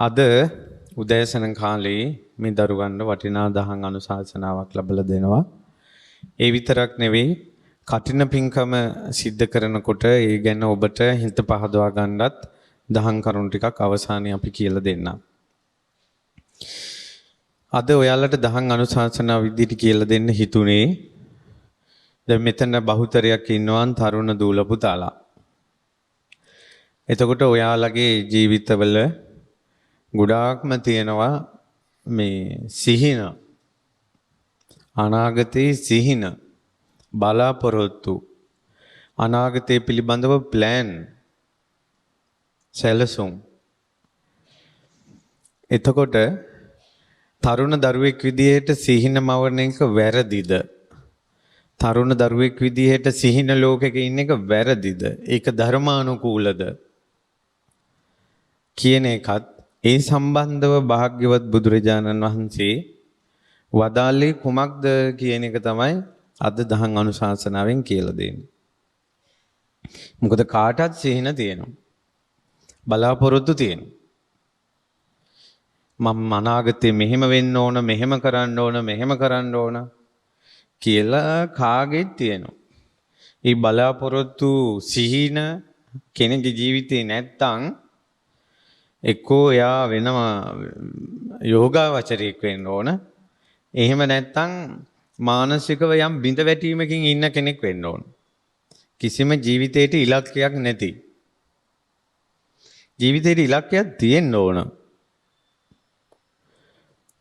අද උදෑසන කාලේ මේ දරුවන්ට වටිනා දහම් අනුශාසනාවක් ලැබලා දෙනවා. ඒ විතරක් නෙවෙයි කටින පින්කම සිද්ධ කරනකොට ඒ ගැන ඔබට හිත පහදවා ගන්නත් දහම් කරුණු ටිකක් අවසානයේ අපි කියලා දෙන්නම්. අද ඔයාලට දහම් අනුශාසනාව විදිහට කියලා දෙන්න හිතුනේ. දැන් මෙතන බහුතරයක් ඉන්නවා තරුණ දූල පුතාලා. එතකොට ඔයාලගේ ජීවිතවල ගොඩාක්ම තියෙනවා මේ සිහින අනාගතයේ සිහින බලාපොරොත්තු අනාගතය පිළිබඳව ප්ලෑන් සැලසුම්. එතකොට තරුණ දරුවෙක් විදිහට සිහින මවන එක වැරදිද? තරුණ දරුවෙක් විදිහට සිහින ලෝකෙක ඉන්න එක වැරදිද? ඒක ධර්මානුකූලද කියන එකත් ඒ සම්බන්ධව භාග්‍යවත් බුදුරජාණන් වහන්සේ වදාළේ කුමක්ද කියන එක තමයි අද දහම් අනුශාසනාවෙන් කියලා දෙන්නේ. මොකද කාටත් සිහින තියෙනවා. බලාපොරොත්තු තියෙනවා. මම අනාගතේ මෙහෙම වෙන්න ඕන, මෙහෙම කරන්න ඕන, මෙහෙම කරන්න ඕන කියලා කාගෙත් තියෙනවා. මේ බලාපොරොත්තු සිහින කෙනෙකුගේ ජීවිතේ නැත්තම් එක්කෝ එයා වෙනම යෝගාවචරයෙක් වෙන්න ඕන. එහෙම නැත්තම් මානසිකව යම් බිඳ වැටීමකින් ඉන්න කෙනෙක් වෙන්න ඕන. කිසිම ජීවිතේට ඉලක්කයක් නැති. ජීවිතේට ඉලක්කයක් තියෙන්න ඕන.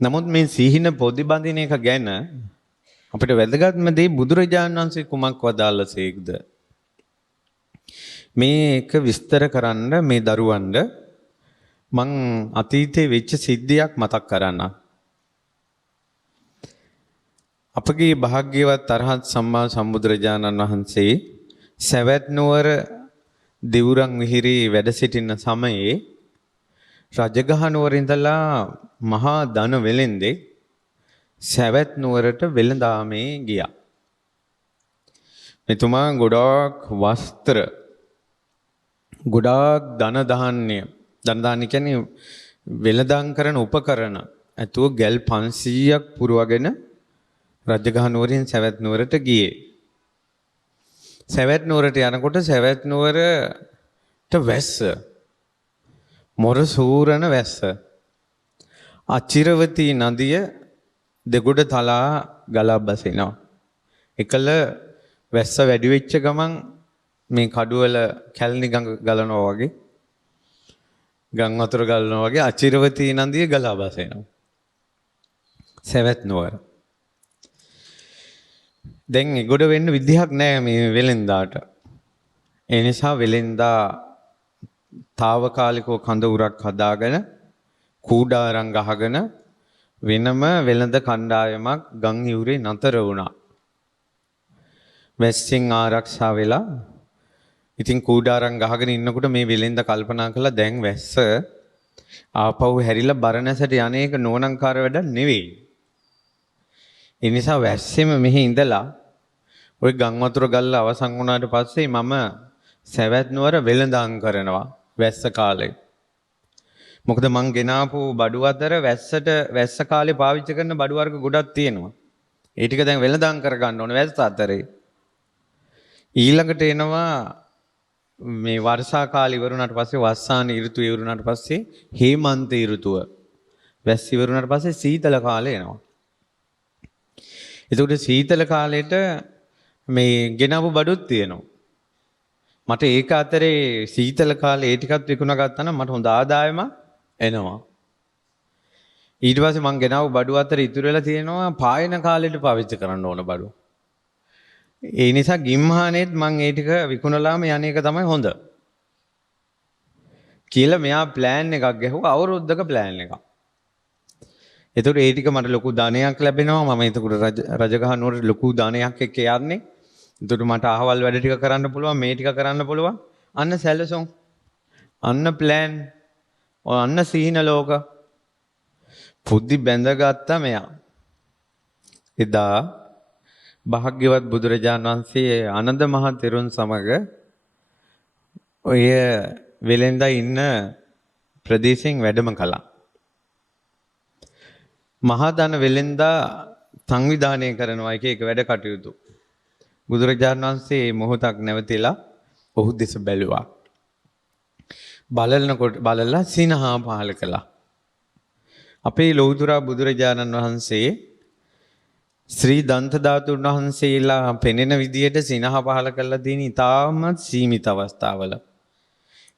නමුත් මේ සිහින පොඩි බඳින එක ගැන අපිට වැදගත්ම දේ බුදුරජාණන් වහන්සේ කුමක් වදාළසේක්ද? මේක විස්තර කරන්න මේ දරුවන්ට මං අතීතයේ වෙච්ච සිද්ධියක් මතක් කරන්න. අපගේ භාග්‍යවත් අරහත් සම්මා සම්බුදුරජාණන් වහන්සේ සවැත් නුවර දෙවුරන් විහිරේ වැඩ සිටින සමයේ රජගහ නුවර ඉඳලා මහා ධන වෙලෙන්දේ සවැත් නුවරට වෙළඳාමේ ගියා. මෙතුමා ගොඩාක් වස්ත්‍ර ගොඩාක් ධන ධාන්‍ය ධනදාන කියන්නේ වෙළඳාම් කරන උපකරණ ඇතුව ගල් 500ක් පුරවගෙන රජගහ නුවරින් සවැත් නුවරට ගියේ. සවැත් නුවරට යනකොට සවැත් නුවරට වැස්ස මොර සූරන වැස්ස අචිරවතී නදිය දෙගොඩ තලා ගලා බසිනවා. එකල වැස්ස වැඩි වෙච්ච ගමන් මේ කඩුවල කැලණි ගඟ ගලනවා වගේ ගම් වතුර ගලනවා වගේ අචිරවතී නදිය ගලා බසිනවා. සවැත් නුවර. දැන් ඒගොඩ වෙන්න විදිහක් නැහැ මේ වෙලෙන්දාට. ඒ නිසා වෙලෙන්දා తాවකාලිකව කඳ උරක් හදාගෙන කූඩාරම් ගහගෙන වෙනම වෙළඳ කණ්ඩායමක් ගම් යුරේ නතර වුණා. වැස්සෙන් ආරක්ෂා වෙලා ඉතින් කූඩාරම් ගහගෙන ඉන්නකොට මේ වෙලෙන්ද කල්පනා කළා දැන් වැස්ස ආපහු හැරිලා බරණැසට යන්නේක නෝනංකාර වැඩක් නෙවෙයි. ඒ නිසා වැස්සෙම මෙහි ඉඳලා ওই ගම් වතුර ගල්ලා අවසන් වුණාට පස්සේ මම සවැත් නුවර වෙළඳාම් කරනවා වැස්ස කාලේ. මොකද මං ගෙනාපු බඩු අතර වැස්ස කාලේ පාවිච්චි කරන බඩු වර්ග ගොඩක් තියෙනවා. ඒ ටික දැන් වෙළඳාම් කර ගන්න ඕනේ වැස්ස අතරේ. ඊළඟට එනවා මේ වර්ෂා කාලේ ඉවරුණාට පස්සේ වස්සාන ඍතුව ඉවරුණාට පස්සේ හේමන්ත ඍතුව. වැස්ස ඉවරුණාට පස්සේ සීතල කාලේ එනවා. එතකොට සීතල කාලේට මේ ගෙනාවු බඩුත් තියෙනවා. මට ඒක අතරේ සීතල කාලේ ඒ ටිකත් විකුණා ගත්තා නම් මට හොඳ ආදායමක් එනවා. ඊට පස්සේ මං ගෙනාවු බඩු අතර ඉතුරු වෙලා තියෙනවා පායන කාලෙට පාවිච්චි කරන්න ඕන බඩු. ඒ නිසා ගිම්හානෙත් මං ඒ ටික විකුණලාම යන එක තමයි හොඳ. කියලා මෙයා ප්ලෑන් එකක් ගැහුවා අවුරුද්දක ප්ලෑන් එකක්. එතකොට ඒ ටික මට ලොකු ධනයක් ලැබෙනවා. මම එතකොට රජගහ නුවරට ලොකු ධනයක් එක්ක යන්නේ. එතකොට මට අහවල් වැඩ ටික කරන්න පුළුවන්, මේ ටික කරන්න පුළුවන්. අන්න සැලසුම්. අන්න ප්ලෑන්. අන්න සීන ලෝක. පුද්ධි බැඳගත්තා මෙයා. එදා භාග්‍යවත් බුදුරජාණන් වහන්සේ ආනන්ද මහ තෙරුන් සමග ඔය වෙලෙන්දා ඉන්න ප්‍රදේශයෙන් වැඩම කළා. මහා ධන වෙලෙන්දා සංවිධානය කරනවා එක වැඩ කටයුතු. බුදුරජාණන් වහන්සේ මොහොතක් නැවතිලා ඔහු දෙස බැලුවා. බලනකොට බලලා සිනහා පහල කළා. අපේ ලෞතුරා බුදුරජාණන් වහන්සේ ශ්‍රී දන්ත ධාතුන් වහන්සේලා පෙනෙන විදියට සිනහ පහල කළා තියෙන ඉතාමත් සීමිත අවස්ථාවල.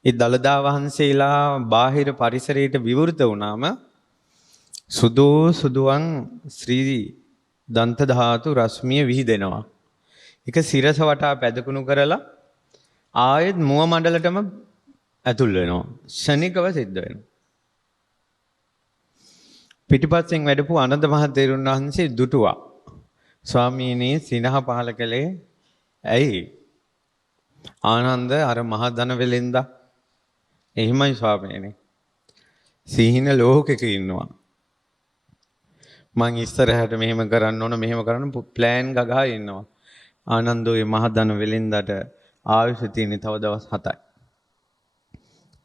ඒ දළදා වහන්සේලා බාහිර පරිසරයට විවෘත වුණාම සුදුවන් ශ්‍රී දන්ත ධාතු රශ්මිය විහිදෙනවා. එක සිරස වටා පැදකුණු කරලා ආයෙත් මුව මණ්ඩලටම ඇතුල් වෙනවා. ශනිකව සිද්ධ වෙනවා. පිටිපස්සෙන් වැඩපු ආනන්ද මහ තෙරුන් වහන්සේ දුටුවා. ස්වාමීනි සිනහ පහල කළේ ඇයි? ආනන්ද අර මහ ධන වෙලෙන්දා. එහෙමයි ස්වාමීනි. සිහින ලෝකෙක ඉන්නවා. මං ඉස්සරහට මෙහෙම කරන්න ඕන මෙහෙම කරන්න ප්ලෑන් ගගා ඉන්නවා. ආනන්දෝයේ මහ ධන වෙලෙන්දාට ආයුෂ තියෙන තව දවස් 7යි.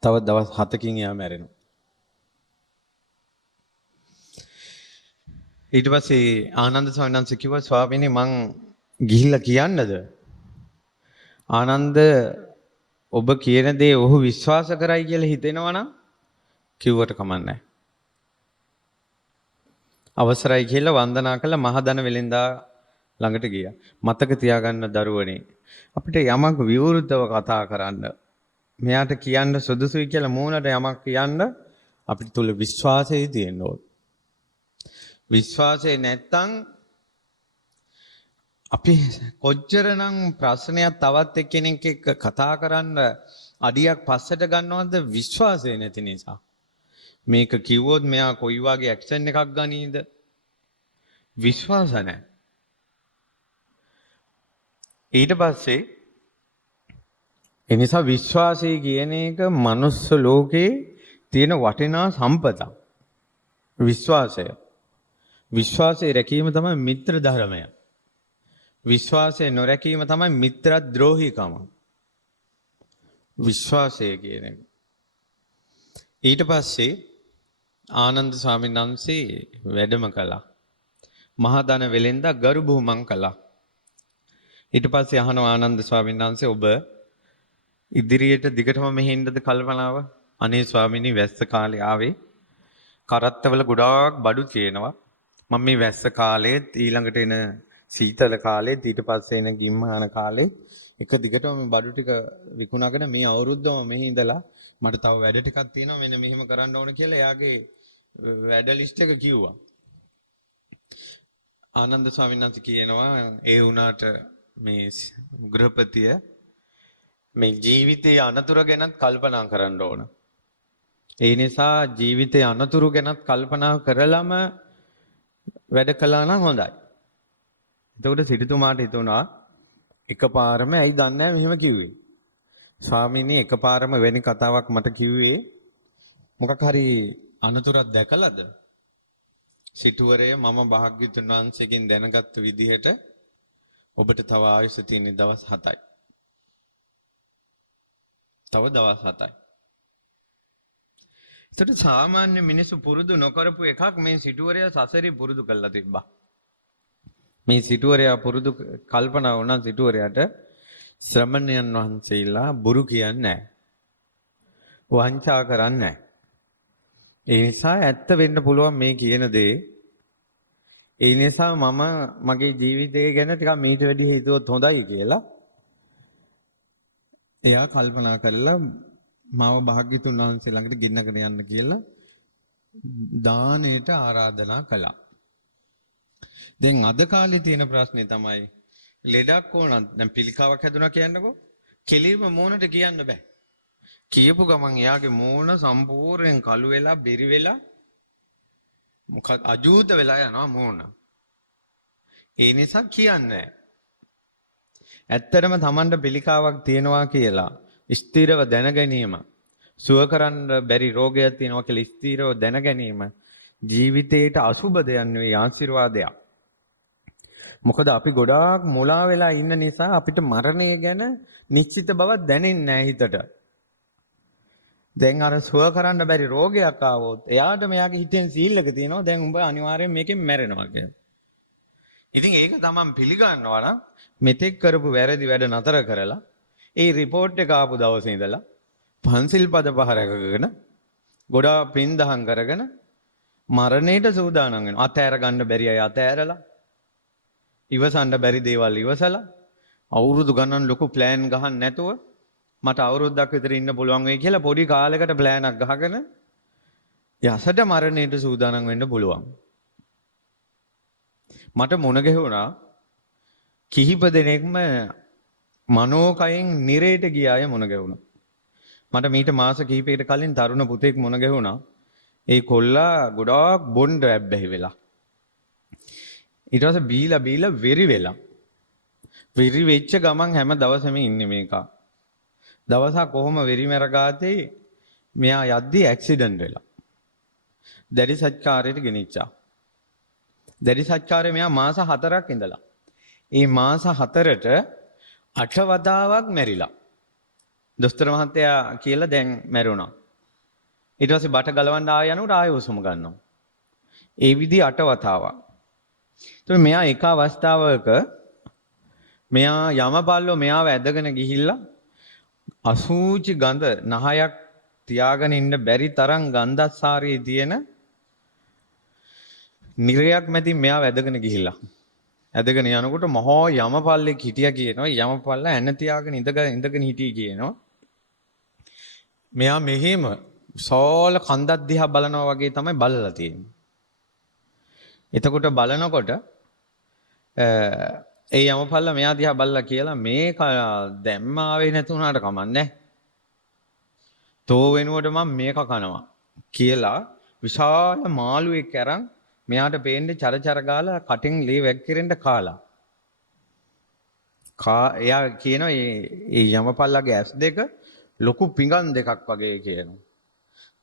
තව දවස් 7කින් එයා මැරෙනවා. ඊට පස්සේ ආනන්ද ස්වාමීන් වහන්සේ කිව්වා ස්වාමීනි මං ගිහිල්ලා කියන්නද? ආනන්ද ඔබ කියන දේ ඔහු විශ්වාස කරයි කියලා හිතෙනවා නම් කිව්වට කමන්නේ. අවසරයි කියලා වන්දනා කළ මහ ධන වෙලෙන්දා ළඟට ගියා. මතක තියාගන්න දරුවනේ අපිට යමක් විවෘතව කතා කරන්න මෙයාට කියන්න සුදුසුයි කියලා මූණට යමක් කියන්න අපිට තුල විශ්වාසය තියෙන්න ඕන. විශ්වාසය නැත්තම් අපි කොච්චරනම් ප්‍රශ්නයක් තවත් එක්කෙනෙක් එක්ක කතා කරන්න අඩියක් පස්සට ගන්නවද විශ්වාසය නැති නිසා. මේක කිව්වොත් මෙයා කොයි වගේ ඇක්ෂන් එකක් ගනීද? විශ්වාස නැහැ. ඊට පස්සේ එනිසා විශ්වාසය කියන එක මනුස්ස ලෝකේ තියෙන වටිනා සම්පතක්. විශ්වාසය රැකීම තමයි මිත්‍ර ධර්මය. විශ්වාසය නොරැකීම තමයි මිත්‍ර ද්‍රෝහිකම. විශ්වාසය කියන එක. ඊට පස්සේ ආනන්ද ස්වාමීන් වහන්සේ වැඩම කළා. මහා ධන වෙලෙන්දා ගරු බුහුමන් කළා. ඊට පස්සේ අහනවා ආනන්ද ස්වාමීන් වහන්සේ ඔබ ඉදිරියට දිගටම මෙහෙ ඉන්නද කල්පනාව? අනේ ස්වාමීනි වැස්ස කාලේ ආවේ. කරත්තවල ගොඩාක් බඩු තියෙනවා. මම මේ වැස්ස කාලෙත් ඊළඟට එන සීතල කාලෙත් ඊට පස්සේ එන ගිම්හාන කාලෙත් එක දිගටම මේ බඩු ටික විකුණාගෙන මේ අවුරුද්දම මෙහි ඉඳලා මට තව වැඩ ටිකක් තියෙනවා මෙන්න මෙහෙම කරන්න ඕන කියලා එයාගේ වැඩ ලිස්ට් එක කිව්වා. ආනන්ද ස්වාමීන් වහන්සේ කියනවා ඒ වුණාට මේ ගෘහපතිය මේ ජීවිතයේ අනතුරු ගැනත් කල්පනා කරන්න ඕන. ඒ නිසා ජීවිතයේ අනතුරු ගැනත් කල්පනා කරලම වැඩ කළා නම් හොඳයි. එතකොට සිටුතුමාට හිතුණා එකපාරම ඇයි දන්නේ නැහැ මෙහෙම කිව්වේ. ස්වාමීනි එකපාරම වෙන කතාවක් මට කිව්වේ මොකක් හරි අනතුරක් දැකලාද? සිටුවරය මම භාග්‍යවතුන් වහන්සේගෙන් දැනගත්ත විදිහට ඔබට තව ආයුෂ තියෙන දවස් 7යි. තව දවස් 7යි. ඒකට සාමාන්‍ය මිනිස්සු පුරුදු නොකරපු එකක් මේ සිටුවරය සසරේ පුරුදු කරලා තිබ්බා. මේ සිටුවරයා පුරුදු කල්පනා වුණා සිටුවරයාට ශ්‍රමණයන් වහන්සේලා බොරු කියන්නේ නැහැ. වංචා කරන්නේ නැහැ. ඒ නිසා ඇත්ත වෙන්න පුළුවන් මේ කියන දේ. ඒ නිසා මම මගේ ජීවිතය ගැන ටිකක් මීට වැඩි හිතුවොත් හොඳයි කියලා එයා කල්පනා කරලා මාව භාග්‍යතුන් වහන්සේ ළඟට ගෙන්නගෙන යන්න කියලා දානෙට ආරාධනා කළා. දැන් අද කාලේ තියෙන ප්‍රශ්නේ තමයි ලෙඩක් ඕන දැන් පිළිකාවක් හැදුනා කියන්නකෝ කෙලිම මූණට කියන්න බෑ. කියපු ගමන් එයාගේ මූණ සම්පූර්ණයෙන් කළු වෙලා බෙරි වෙලා මොකක් අජූත වෙලා යනවා මූණ. ඒ නිසා කියන්නේ ඇත්තටම Tamanට පිළිකාවක් තියෙනවා කියලා ස්ථිරව දැන ගැනීම සුව කරන්න බැරි රෝගයක් තියෙනවා කියලා ස්ථිරව දැන ගැනීම ජීවිතේට අසුබ දෙයක් නෙවෙයි ආශිර්වාදයක්. මොකද අපි ගොඩාක් මුලා වෙලා ඉන්න නිසා අපිට මරණය ගැන නිශ්චිත බවක් දැනෙන්නේ නැහැ හිතට. දැන් අර සුව කරන්න බැරි රෝගයක් ආවොත් එයාට මෙයාගේ හිතෙන් සීල් එක තියෙනවා දැන් උඹ අනිවාර්යෙන් මේකෙන් මැරෙනවා කියලා. ඉතින් ඒක තමන් පිළිගන්නවා නම් මෙතෙක් කරපු වැරදි වැඩ නතර කරලා ඒ රිපෝට් එක ආපු දවසේ ඉඳලා පන්සිල් පද පහ රැකගෙන ගොඩාක් පින් දහම් කරගෙන මරණයට සූදානම් වෙනවා. අතෑර ගන්න බැරි අය අතෑරලා ඉවසන්න බැරි දේවල් ඉවසලා අවුරුදු ගණන් ලොකු ප්ලෑන් ගහන්න නැතුව මට අවුරුද්දක් විතර ඉන්න පුළුවන් වෙයි කියලා පොඩි කාලයකට ප්ලෑනක් ගහගෙන යසට මරණයට සූදානම් වෙන්න පුළුවන්. මට මුණ ගැහුණා කිහිප දෙනෙක්ම මනෝකයෙන් නිරේට ගිය අය මුණ ගැහුණා. මට මීට මාස කිහිපයකට කලින් තරුණ පුතෙක් මුණ ගැහුණා. ඒ කොල්ලා ගොඩාක් බොණ්ඩ ඇබ්බැහි වෙලා. ඊට පස්සේ බීලා වෙරි වෙලා. වෙරි වෙච්ච ගමන් හැම දවසෙම ඉන්නේ මේකා. දවසක් කොහොම වෙරි මැරගාතේ මෙයා යද්දි ඇක්සිඩන්ට් වෙලා. දැඩි සත්කාරයට ගෙනිච්චා. දැඩි සත්කාරේ මෙයා මාස 4ක් ඉඳලා. ඒ මාස 4ට 8 වතාවක් මැරිලා. දොස්තර මහත්තයා කියලා දැන් මැරුණා. ඊට පස්සේ බට ගලවන්න ආය යනකොට ආයෙ උසුම ගන්නවා. ඒ විදි 8 වතාවක්. ඒත් මෙයා එක අවස්ථාවක මෙයා යමපල්ලෝ මෙයාව ඇදගෙන ගිහිල්ලා අසූචි ගඳ නහයක් තියාගෙන ඉන්න බැරි තරම් ගන්ධස්සාරයේ තියෙන නිරයක් මැදින් මෙයාව ඇදගෙන ගිහිල්ලා. ඇදගෙන යනකොට මහා යමපල්ලෙක් හිටියා කියනවා. යමපල්ල ඇන තියාගෙන ඉඳගෙන හිටියේ කියනවා. මෙයා මෙහෙම සෝල කන්දක් දිහා බලනවා වගේ තමයි බලලා තියෙන්නේ. එතකොට බලනකොට ඒ යමපල්ල මෙයා දිහා බලලා කියලා මේක දැම්ම ආවේ නැති වුණාට කමන්නේ. තෝ වෙනුවට මම මේක කනවා කියලා විශාල මාළුවෙක් අරන් මෙයාට පේන්නේ චරචර ගාලා කටින් ලේ වැක්කිරෙන්න කාලා. එයා කියනවා මේ යමපල්ලගේ ඇස් දෙක ලොකු පිඟන් දෙකක් වගේ කියනවා.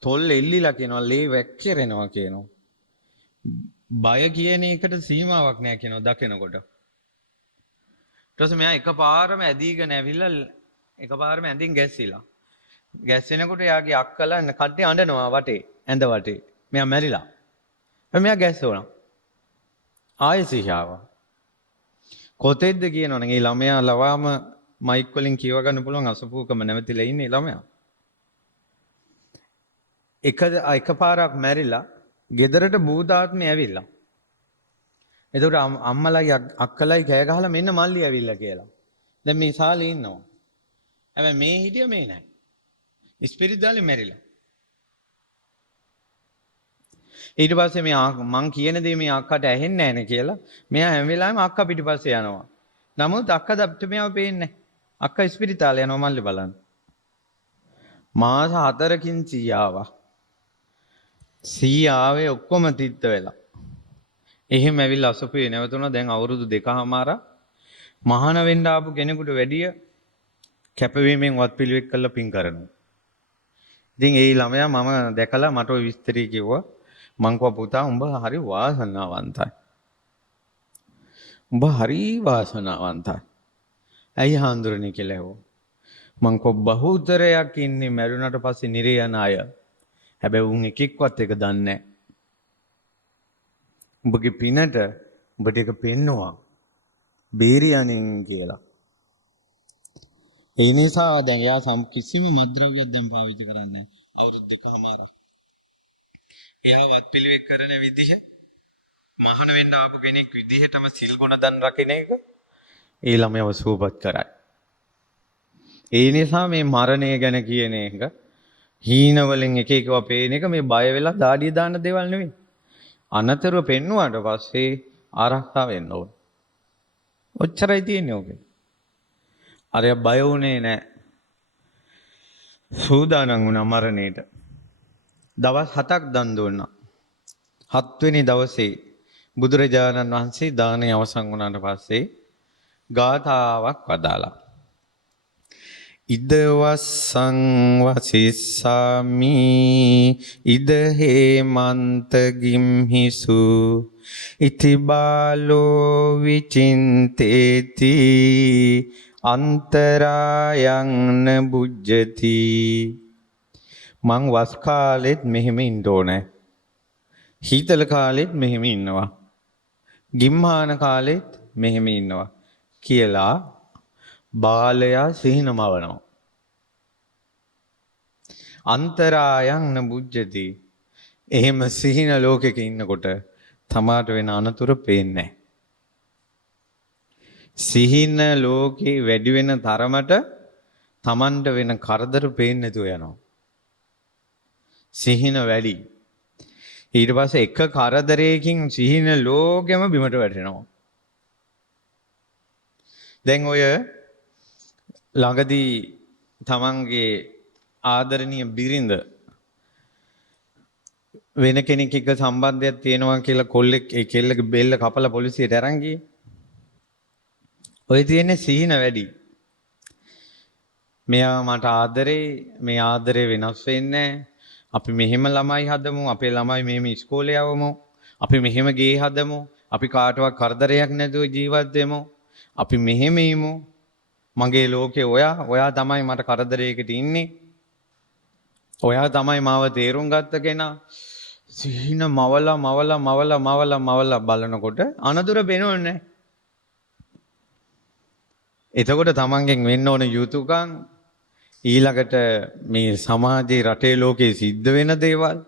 තොල් එල්ලිලා කියනවා ලේ වැක්කිරෙනවා කියනවා. බය කියන එකට සීමාවක් නැහැ කියනවා දකිනකොට. ඊට පස්සේ මෙයා එකපාරම ඇදීගෙන ඇවිල්ලා එකපාරම ඇඳින් ගැස්සිලා. ගැස්සෙනකොට එයාගේ අක්කලා කට්ටිය අඬනවා වටේ ඇඳ වටේ. මෙයා මැරිලා. මෙයා ගැස්සුණා. ආයෙ සිහියාව. කොතෙද්ද කියනවනේ මේ ළමයා ලවාම මයික් වලින් කියව ගන්න පුළුවන් අසපුවකම නැවතිලා ඉන්නේ ළමයා. එකපාරක් මැරිලා ගෙදරට භූතාත්මය ඇවිල්ලා. එතකොට අම්මලයි අක්කලයි කෑ ගහලා මෙන්න මල්ලි ඇවිල්ලා කියලා. දැන් මේ ශාලේ ඉන්නවා. හැබැයි මේ හිටිය මේ නැහැ. ඉස්පිරිතාලේ මැරිලා. ඊට පස්සේ මං කියන දේ මේ අක්කට ඇහෙන්නේ නැහැ නේ කියලා මෙයා හැම වෙලාවෙම අක්කා පිටිපස්සේ යනවා. නමුත් අක්කා දැප්ට මෙයාව පේන්නේ නැහැ. අක්කා ඉස්පිරිතාලේ යනවා මල්ලි බලන්න. මාස 4කින් සීයාවා. සීයාවේ ඔක්කොම තිත්ත වෙලා. එහෙම ඇවිල්ලා අසපුවේ නැවතුණා. දැන් අවුරුදු 2කමාරක් මහාන වෙන්න ආපු කෙනෙකුට වැඩිය කැපවීමෙන් වත්පිළිවෙත් කරලා පින් කරනවා. ඉතින් ඒ ළමයා මම දැකලා මට ওই විස්තරي කිව්වා. මං කිව්වා පුතා උඹ හරි වාසනාවන්තයි. උඹ හරි වාසනාවන්තයි. ඇයි හාන්දුරනේ කියලා ඇහුවා. මං කිව්වා බහුතරයක් ඉන්නේ මැරුණට පස්සේ නිරේ යන අය. හැබැයි උන් එකෙක්වත් එක දන්නේ නැහැ. උඹගේ පිනට උඹට එක පෙන්නවා. බේරියනින් කියලා. ඒ නිසා දැන් එයා කිසිම මත්ද්‍රව්‍යයක් දැන් පාවිච්චි කරන්නේ නැහැ. අවුරුදු 2කමාරක්. එයා වත්පිළිවෙත් කරන විදිහ මහාන වෙන්න ආපු කෙනෙක් විදිහටම සිල් ගුණ දන් රකින්න එක ඒ ළමයව සූපත් කරයි. ඒ නිසා මේ මරණය ගැන කියන එක හීන වලින් එක එකව පේන එක මේ බය වෙලා දාඩිය දාන දේවල් නෙවෙයි. අනතුරු පෙන්නුවාට පස්සේ ආරක්ෂා වෙන්න ඕන. ඔච්චරයි තියෙන්නේ ඕකේ. අර බය වුණේ නැහැ. සූදානම් වුණා මරණයට. දවස් 7ක් දන් දුන්නා. 7 වෙනි දවසේ බුදුරජාණන් වහන්සේ දානය අවසන් වුණාට පස්සේ ගාථාවක් වදාලා. ඉද වස්සං වසිස්සාමි ඉද හේමන්ත ගිම්හිසු ඉති බාලෝ විචින්තේති අන්තරායන් බුජ්ජති මං වස් කාලෙත් මෙහෙම ඉන්න ඕනේ. හීතල කාලෙත් මෙහෙම ඉන්නවා. ගිම්හාන කාලෙත් මෙහෙම ඉන්නවා කියලා බාලයා සිහින මවනවා. අන්තරායන් නබුජ්ජති. එහෙම සිහින ලෝකෙක ඉන්නකොට තමාට වෙන අනතුරු පේන්නේ. සිහින ලෝකේ වැඩි වෙන තරමට තමන්ට වෙන කරදර පේන්නේ නැතුව යනවා. සිහින වැඩි. ඊට පස්සේ එක කරදරයකින් සිහින ලෝකෙම බිමට වැටෙනවා. දැන් ඔය ළඟදී තමන්ගේ ආදරණීය බිරිඳ වෙන කෙනෙක් එක්ක සම්බන්ධයක් තියෙනවා කියලා කොල්ලෙක් ඒ කෙල්ලගේ බෙල්ල කපලා පොලිසියට අරන් ගියේ. ඔය තියෙන්නේ සිහින වැඩි. මෙයා මට ආදරේ, මේ ආදරේ වෙනස් වෙන්නේ නැහැ. අපි මෙහෙම ළමයි හදමු, අපේ ළමයි මෙහෙම ඉස්කෝලේ යවමු, අපි මෙහෙම ගේ හදමු, අපි කාටවත් කරදරයක් නැතුව ජීවත් වෙමු, අපි මෙහෙම ඉමු. මගේ ලෝකේ ඔයා තමයි මට කරදරයකට ඉන්නේ. ඔයා තමයි මාව තේරුම් ගත්ත කෙනා. සිහින මවලා බලනකොට අනතුරු පේනෝනේ. එතකොට තමන්ගෙන් වෙන්න ඕන යුතුයකම් ඊළඟට මේ සමාජයේ රටේ ලෝකේ සිද්ධ වෙන දේවල්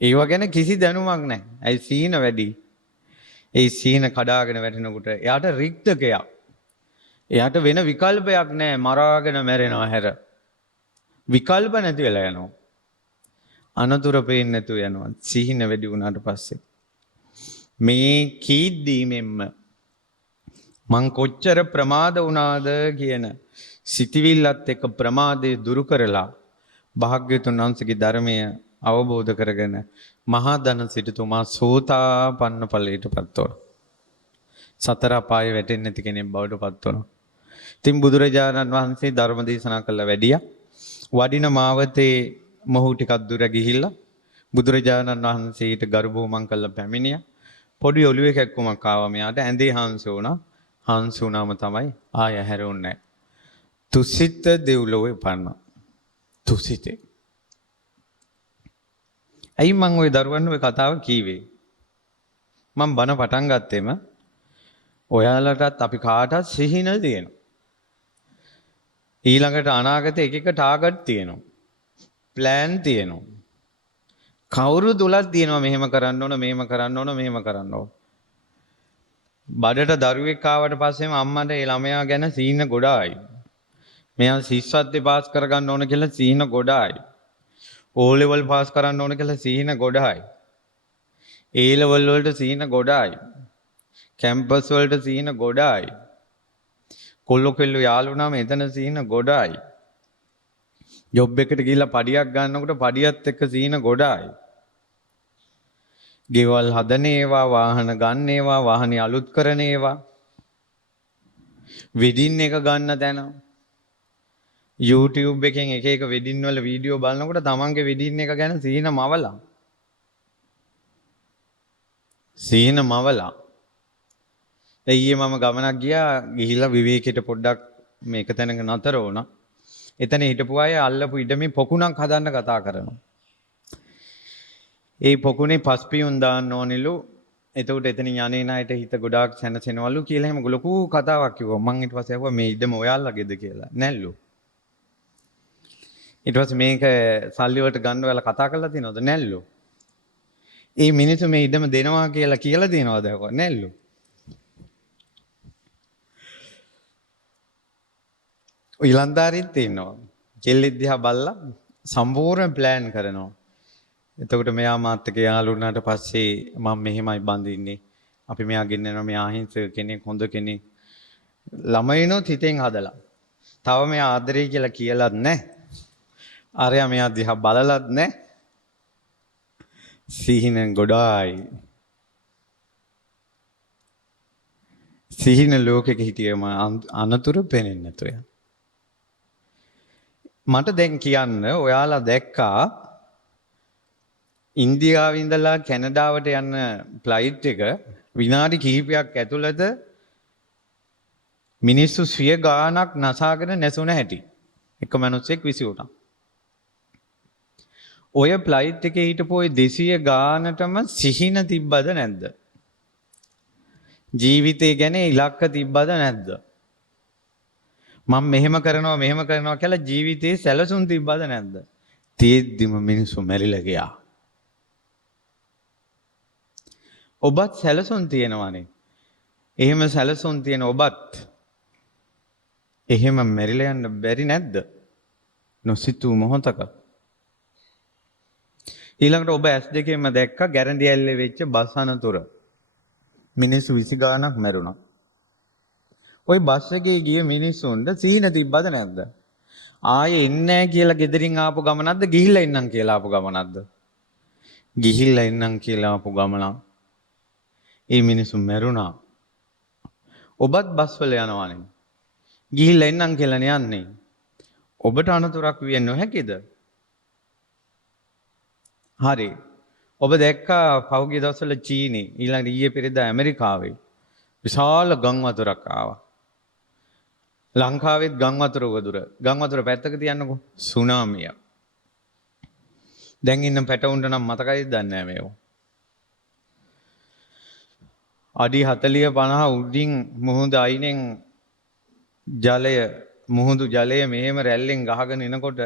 ඒව ගැන කිසි දැනුමක් නැහැ. ඇයි සීන වැඩි. ඒ සීන කඩාගෙන වැටෙනකොට එයාට රික්තකයක්. එයාට වෙන විකල්පයක් නැහැ. මරාගෙන මැරෙනවා හැර. විකල්ප නැති වෙලා යනවා. අනතුරු පේන්නේ නැතුව යනවා. සීන වැඩි වුණාට පස්සේ මේ කීද්දීමෙන්ම මං කොච්චර ප්‍රමාද වුණාද කියන සිතවිල්ලත් එක්ක ප්‍රමාදේ දුරු කරලා භාග්‍යවතුන් වහන්සේගේ ධර්මය අවබෝධ කරගෙන මහා ධන සිටුතුමා සෝතාපන්න ඵලයටපත් වුණා. සතර අපායේ වැටෙන්නේ නැති කෙනෙක් බවට පත් වුණා. ඉතින් බුදුරජාණන් වහන්සේ ධර්ම දේශනා කළා වැඩියා. වඩින මාවතේ මොහු ටිකක් දුර ගිහිල්ලා බුදුරජාණන් වහන්සේට ගරු බුහුමන් කළා පැමිණියා. පොඩි ඔළුවේ කැක්කුමක් ආවා මෙයාට. ඇඳේ හාන්සි වුණා. හාන්සි වුණාම තමයි ආය හැරුන්නේ. තුසිත දෙව්ලොවේ පන්න. තුසිතේ. ඇයි මං ওই දරුවන් ওই කතාව කීවේ? මං බන පටන් ගත්තෙම ඔයාලටත් අපි කාටත් සිහින තියෙනවා. ඊළඟට අනාගතේ එක එක ටාගට් තියෙනවා. ප්ලෑන් තියෙනවා. කවුරු තුලක් තියෙනවා මෙහෙම කරන්න ඕන, මෙහෙම කරන්න ඕන, මෙහෙම කරන්න ඕන. බඩට දරුවෙක් ආවට පස්සේම අම්මට ඒ ළමයා ගැන සීන ගොඩායි. මෙයා ශිෂ්‍යත්වේ පාස් කරගන්න ඕන කියලා සීන ගොඩායි. ඕ ලෙවල් පාස් කරන්න ඕන කියලා සීන ගොඩායි. ඒ ලෙවල් වලට සීන ගොඩායි. කැම්පස් වලට සීන ගොඩායි. කොල්ලෝ කෙල්ලෝ යාළුවනාම එතන සීන ගොඩායි. ජොබ් එකට ගිහිල්ලා පඩියක් ගන්නකොට පඩියත් එක්ක සීන ගොඩායි. ගෙවල් හදන ඒවා, වාහන ගන්න ඒවා, වාහනේ අලුත් කරන ඒවා, වෙඩින් එක ගන්න තැන, YouTube එකෙන් එක එක වෙඩින් වල වීඩියෝ බලනකොට තමන්ගේ වෙඩින් එක ගැන සීන මවලා. සීන මවලා. ඊයේ මම ගමනක් ගිහිල්ලා විවේකයට පොඩ්ඩක් මේක තැනක නතර වුණා. එතන හිටපු අය අල්ලපු ඉඩමේ පොකුණක් හදන්න කතා කරනවා. ඒ පොකුණේ පස්පියුන් දාන්න ඕනෙලු. එතකොට එතනින් යන්නේ නැයට හිත ගොඩාක් සැනසෙනවලු කියලා එහෙම ලොකු කතාවක් කිව්වා. මං ඊට පස්සේ ආවා මේ ඉඩම ඔයාලගේද කියලා. නැල්ලු. ඊට පස්සේ මේක සල්ලි වලට ගන්න වෙලා කතා කරලා තියෙනවද? නැල්ලු. ඒ මිනිස්සු මේ ඉඩම දෙනවා කියලා දෙනවද? නැල්ලු. ඊළඳාරිත් ඉන්නවා. කෙල්ලෙක් දිහා බලලා සම්පූර්ණ ප්ලෑන් කරනවා. එතකොට මෙයා මාත් එක්ක යාළු වුණාට පස්සේ මම මෙහෙමයි බඳින්නේ. අපි මෙයා ගෙන්නනවා මෙයා අහිංසක කෙනෙක්, හොඳ කෙනෙක්. ළමයිනොත් හිතෙන් හදලා. තව මෙයා ආදරේ කියලා කියලාත් නැහැ. අරයා මෙයා දිහා බලලත් නැහැ. සිහින ගොඩායි. සිහින ලෝකෙක හිටියම අනතුරු පේන්නේ නැතෝ. මට දැන් කියන්න ඔයාලා දැක්කා ඉන්දියාවේ ඉඳලා කැනඩාවට යන ෆ්ලයිට් එක විනාඩි කිහිපයක් ඇතුළත මිනිස්සු 100 ගාණක් නසාගෙන නැසුණ හැටි. එක මිනිස්සෙක් විසි වුණා. ඔය ෆ්ලයිට් එකේ හිටපු ඔය 200 ගානටම සිහින තිබ්බද නැද්ද? ජීවිතය ගැන ඉලක්ක තිබ්බද නැද්ද? මම මෙහෙම කරනවා කියලා ජීවිතේ සැලසුම් තිබ්බද නැද්ද? තියෙද්දිම මිනිස්සු මැරිලා ගියා. ඔබත් සැලසුම් තියෙනවානේ. එහෙම සැලසුම් තියෙන ඔබත් එහෙම මැරිලා යන්න බැරි නැද්ද? නොසිතූ මොහොතක. ඊළඟට ඔබ S2 දැක්ක ගැරන්ඩි ඇල්ලේ වෙච්ච බස් අනතුර. මිනිස්සු 20 ගාණක් මැරුණා. ওই බස් එකේ ගිය මිනිස්සුන්ට සීන තිබ්බද නැද්ද? ආයේ එන්නේ නැහැ කියලා ගෙදරින් ආපු ගමනක්ද ගිහිල්ලා ඉන්නම් කියලා ආපු ගමනක්ද? ගිහිල්ලා ඉන්නම් කියලා ආපු ගමනක්. ඒ මිනිස්සු මැරුණා. ඔබත් බස් වල යනවානේ. ගිහිල්ලා ඉන්නම් කියලානේ යන්නේ. ඔබට අනතුරක් විය නොහැකිද? හරි. ඔබ දැක්කා පහුගිය දවස්වල චීනේ ඊළඟට ඊයේ පෙරේදා ඇමරිකාවේ විශාල ගම් වතුරක් ආවා. ලංකාවෙත් ගම් වතුර උවදුර. ගම් වතුර පැත්තක තියන්නකෝ. සුනාමිය. දැන් ඉන්න පැටවුන්ට නම් මතකයිද දන්නේ නැහැ මේව. අඩි 40 50 උඩින් මුහුද අයිනෙන් ජලය මුහුදු ජලය මෙහෙම රැල්ලෙන් ගහගෙන එනකොට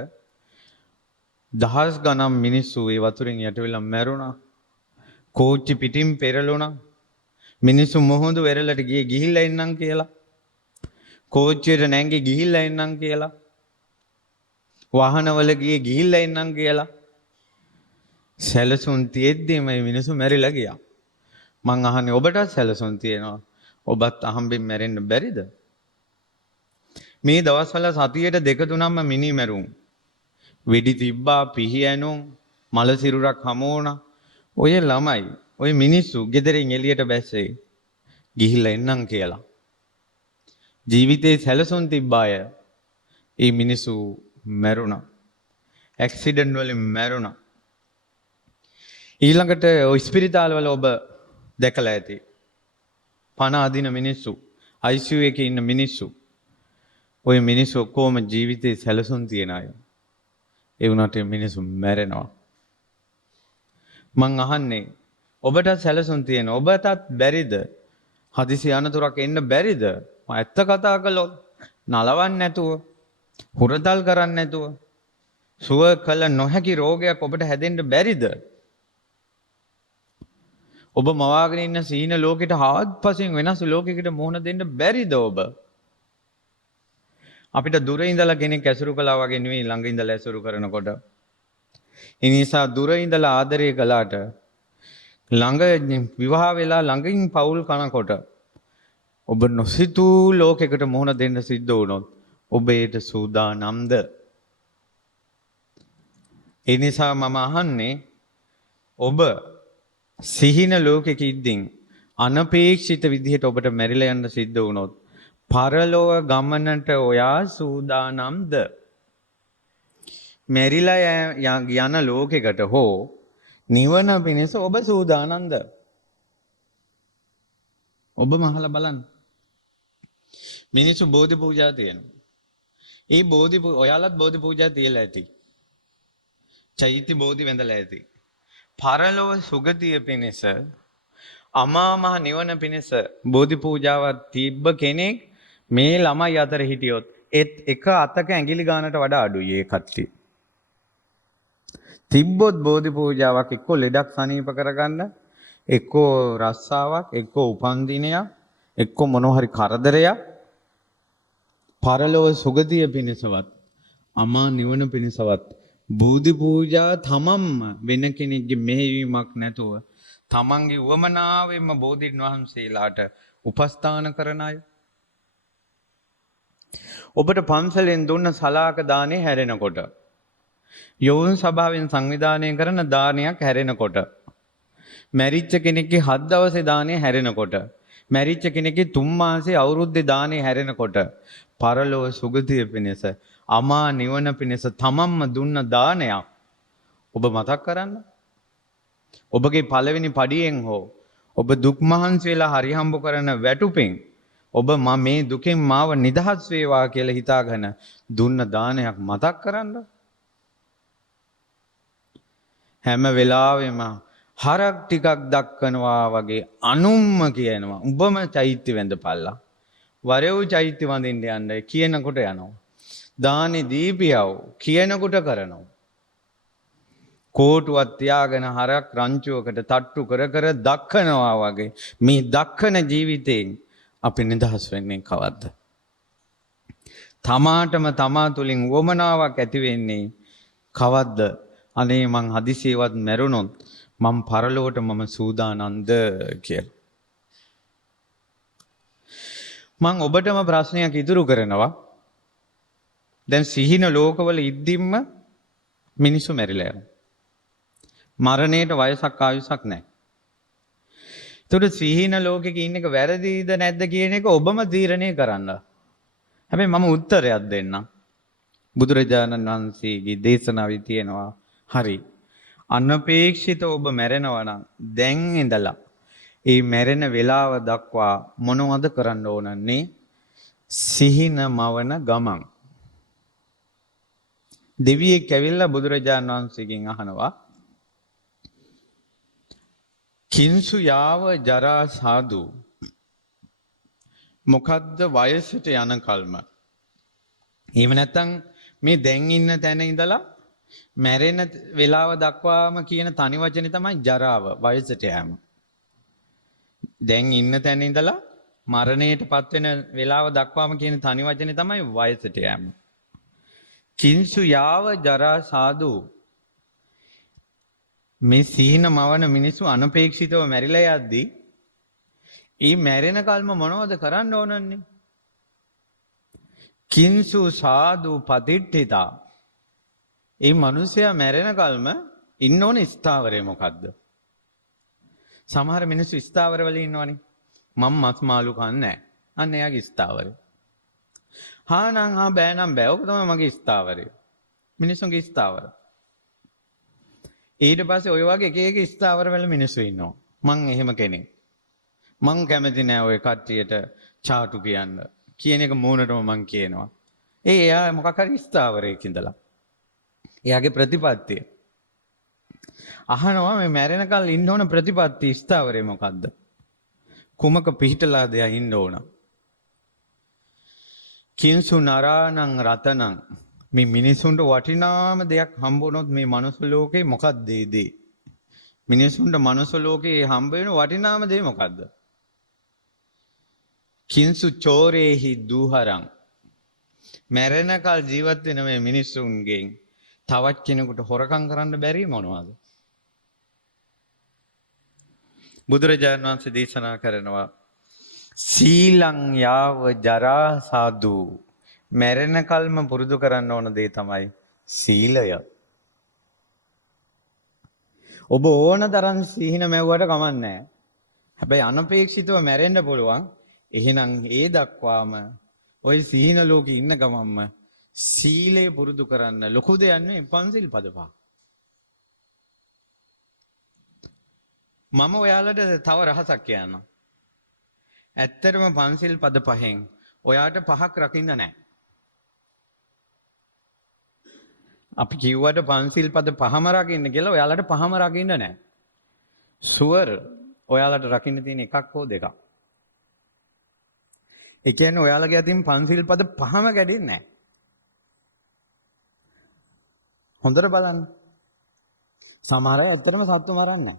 දහස් ගණන් මිනිස්සු ඒ වතුරෙන් යට වෙලා මැරුණා. කෝච්චි පිටින් පෙරළුණා. මිනිස්සු මුහුදු වෙරළට ගිහිල්ලා ඉන්නම් කියලා. කෝච්චියට නැංගි ගිහිල්ලා ඉන්නම් කියලා. වාහනවල ගිහිල්ලා ඉන්නම් කියලා. සැලසුම් තියෙද්දි මේ මිනිස්සු මැරිලා ගියා. මං අහන්නේ ඔබටත් සැලසුම් තියෙනවා. ඔබත් අහම්බෙන් මැරෙන්න බැරිද? මේ දවස්වල සතියේට 2-3ක්ම මිනි මැරුම්. වෙඩි තිබ්බා, පිහි ඇනුම්, මල සිරුරක් හමු වුණා. ඔය ළමයි, ඔය මිනිස්සු ගෙදරින් එළියට බැස්සේ ගිහිල්ලා එන්නම් කියලා. ජීවිතේ සැලසුම් තිබ්බාය. ඒ මිනිස්සු මැරුණා. ඇක්සිඩන්ට් වලින් මැරුණා. ඊළඟට ඔය ස්පිරිතාලවල ඔබ දැකලා ඇති. පණ අදින මිනිස්සු, ICU එකේ ඉන්න මිනිස්සු. ඔය මිනිස්සු ඔක්කොම ජීවිතේ සැලසුම් තියන අය. ඒ වුණාට මිනිස්සු මැරෙනවා. මං අහන්නේ ඔබට සැලසුම් තියෙන ඔබටත් බැරිද? හදිසි අනතුරක් එන්න බැරිද? ඇත්ත කතා කළොත් නලවන්නේ නැතුව, හුරතල් කරන්නේ නැතුව, සුව කළ නොහැකි රෝගයක් ඔබට හැදෙන්න බැරිද? ඔබ මවාගෙන ඉන්න සීන ලෝකෙට හාත්පසින් වෙනස් ලෝකයකට මුහුණ දෙන්න බැරිද ඔබ? අපිට දුර ඉඳලා කෙනෙක් ඇසුරු කළා වගේ නෙවෙයි ළඟ ඉඳලා ඇසුරු කරනකොට. ඒ නිසා දුර ඉඳලා ආදරය කළාට ළඟ විවාහ වෙලා ළඟින් පවුල් කනකොට ඔබ නොසිතූ ලෝකයකට මුහුණ දෙන්න සිද්ධ වුණොත් ඔබ ඒට සූදානම්ද? ඒ නිසා මම අහන්නේ ඔබ සිහින ලෝකෙක ඉද්දින් අනපේක්ෂිත විදිහට ඔබට මැරිලා යන්න සිද්ධ වුණොත් පරලොව ගමනට ඔයා සූදානම්ද? මැරිලා යන ලෝකෙකට හෝ නිවන පිණිස ඔබ සූදානම්ද? ඔබ මහලා බලන්න. මිනිස්සු බෝධි පූජා තියෙනවා. ඒ ඔයාලත් බෝධි පූජා තියලා ඇති. චෛත්‍ය බෝධි වැඳලා ඇති. පරලොව සුගතිය පිණිස අමා මහ නිවන පිණිස බෝධි පූජාවක් තිබ්බ කෙනෙක් මේ ළමයි අතර හිටියොත් එක අතක ඇඟිලි ගානට වඩා අඩුයි ඒ කට්ටිය. තිබ්බොත් බෝධි පූජාවක් එක්කෝ ලෙඩක් සනීප කරගන්න, එක්කෝ රස්සාවක්, එක්කෝ උපන්දිනයක්, එක්කෝ මොනවා හරි කරදරයක්, පරලොව සුගතිය පිණිසවත් අමා නිවන පිණිසවත් බෝධි පූජා තමන්ම වෙන කෙනෙක්ගේ මෙහෙයවීමක් නැතුව තමන්ගේ උවමනාවෙන්ම බෝධීන් වහන්සේලාට උපස්ථාන කරන අය. ඔබට පන්සලෙන් දුන්න සලාක දානේ හැරෙනකොට, යෝන් සභාවෙන් සංවිධානය කරන දානයක් හැරෙනකොට, මැරිච්ච කෙනෙක්ගේ 7 දවසේ දානේ හැරෙනකොට, මැරිච්ච කෙනෙක්ගේ 3 මාසේ අවුරුද්දේ දානේ හැරෙනකොට පරලොව සුගතිය පිණිස අමා නිවන පිණිස තමන්ම දුන්න දානයක් ඔබ මතක් කරන්න. ඔබගේ පළවෙනි පඩියෙන් හෝ ඔබ දුක් මහන්සි වෙලා හරි හම්බ කරන වැටුපෙන් ඔබ මේ දුකෙන් මාව නිදහස් වේවා කියලා හිතාගෙන දුන්න දානයක් මතක් කරන්න. හැම වෙලාවෙම හරක් ටිකක් දක්වනවා වගේ අනුම්ම කියනවා. උඹම චෛත්‍ය වැඳපල්ලා. වරෙව් චෛත්‍ය වඳින්න යන්න කියනකොට යනවා. දානි දීපියව කියනකොට කරනවා. කෝටුවක් තියාගෙන හරක් රංචුවකට තට්ටු කර කර දක්වනවා වගේ මේ දක්වන ජීවිතයෙන් අපි නිදහස් වෙන්නේ කවද්ද? තමාටම තමා තුළින් වමනාවක් ඇති වෙන්නේ කවද්ද? අනේ මං හදිසියවත් මැරුණොත් මං පරලොවට මම සූදානම්ද කියලා. මං ඔබටම ප්‍රශ්නයක් ඉදිරි කරනවා. දැන් සිහින ලෝකවල ඉද්දිම්ම මිනිස්සු මැරිලා යනවා. මරණයට වයසක් ආයුසක් නැහැ. ඒතකොට සිහින ලෝකෙක ඉන්න එක වැරදිද නැද්ද කියන එක ඔබම තීරණය කරන්න. හැබැයි මම උත්තරයක් දෙන්නම්. බුදුරජාණන් වහන්සේගේ දේශනාවේ තියෙනවා හරි. අනපේක්ෂිත ඔබ මැරෙනවා නම් දැන් ඉඳලා ඒ මැරෙන වේලාව දක්වා මොනවද කරන්න ඕනන්නේ? සිහින මවන ගමන්. දෙවියෙක් ඇවිල්ලා බුදුරජාණන් වහන්සේගෙන් අහනවා කිංසු යාව ජරා සාදු මොකද්ද වයසට යන කල්ම? එහෙම නැත්නම් මේ දැන් ඉන්න තැන ඉඳලා මැරෙන වෙලාව දක්වාම කියන තනි වචනේ තමයි ජරාව, වයසට යෑම. දැන් ඉන්න තැන ඉඳලා මරණයටපත් වෙන වෙලාව දක්වාම කියන තනි වචනේ තමයි වයසට යෑම. කිංසු යාව ජරා සාදු මේ සීන මවන මිනිස්සු අනපේක්ෂිතව මැරිලා යද්දී ඊ මැරෙන කල්ම මොනවද කරන්න ඕනන්නේ? කිංසු සාදු පතිට්ඨිතා. ඒ මිනිසයා මැරෙන කල්ම ඉන්න ඕන ස්ථාවරය මොකද්ද? සමහර මිනිස්සු ස්ථාවරවල ඉන්නවනේ. මම මස් මාළු කන්නේ නැහැ. අන්න එයාගේ ස්ථාවරය. හා නම් හා බෑ නම් බෑ. ඔක තමයි මගේ ස්ථාවරය. මිනිස්සුන්ගේ ස්ථාවර. ඊට පස්සේ ඔය වගේ එක එක ස්ථාවර වල මිනිස්සු ඉන්නවා. මං එහෙම කෙනෙක්. මං කැමති නෑ ඔය කට්ටියට චාටු කියන්න. කියන එක මූණටම මං කියනවා. එයා මොකක් හරි ස්ථාවරයක ඉඳලා. එයාගේ ප්‍රතිපත්තිය. අහනවා මේ මැරෙනකල් ඉන්න ඕන ප්‍රතිපත්ති ස්ථාවරය මොකද්ද? කුමක පිහිටලාද එයා ඉන්න ඕන? කිංසු නරාණං රතනං. මේ මිනිසුන්ට වටිනාම දෙයක් හම්බ වුණොත් මේ මනුස්ස ලෝකේ මොකක්ද ඒ දේ? මිනිසුන්ට මනුස්ස ලෝකේ හම්බ වෙන වටිනාම දේ මොකද්ද? කිංසු චෝරේහි දුහරං. මැරෙනකල් ජීවත් වෙන මේ මිනිසුන්ගෙන් තවත් කෙනෙකුට හොරකම් කරන්න බැරි මොනවද? බුදුරජාණන් වහන්සේ දේශනා කරනවා සීලං යාව ජරා සාදු. මැරෙන කල්ම පුරුදු කරන්න ඕන දේ තමයි සීලය. ඔබ ඕන තරම් සිහින මැව්වට කමක් නැහැ. හැබැයි අනපේක්ෂිතව මැරෙන්න පුළුවන්. එහෙනම් ඒ දක්වාම ওই සිහින ලෝකේ ඉන්න ගමන්ම සීලය පුරුදු කරන්න ලොකු දෙයක් නෙවෙයි පන්සිල් පද පහ. මම ඔයාලට තව රහසක් කියන්නම්. ඇත්තටම පන්සිල් පද පහෙන් ඔයාට පහක් රකින්න නැහැ. අපි කිව්වට පන්සිල් පද පහම රකින්න කියලා ඔයාලට පහම රකින්න නැහැ. සුවර් ඔයාලට රකින්න තියෙන එකක් හෝ දෙකක්. ඒ කියන්නේ ඔයාලගේ අතින් පන්සිල් පද පහම කැඩෙන්නේ නැහැ. හොඳට බලන්න. සමහර අය ඇත්තටම සත්තු මරන්නේ.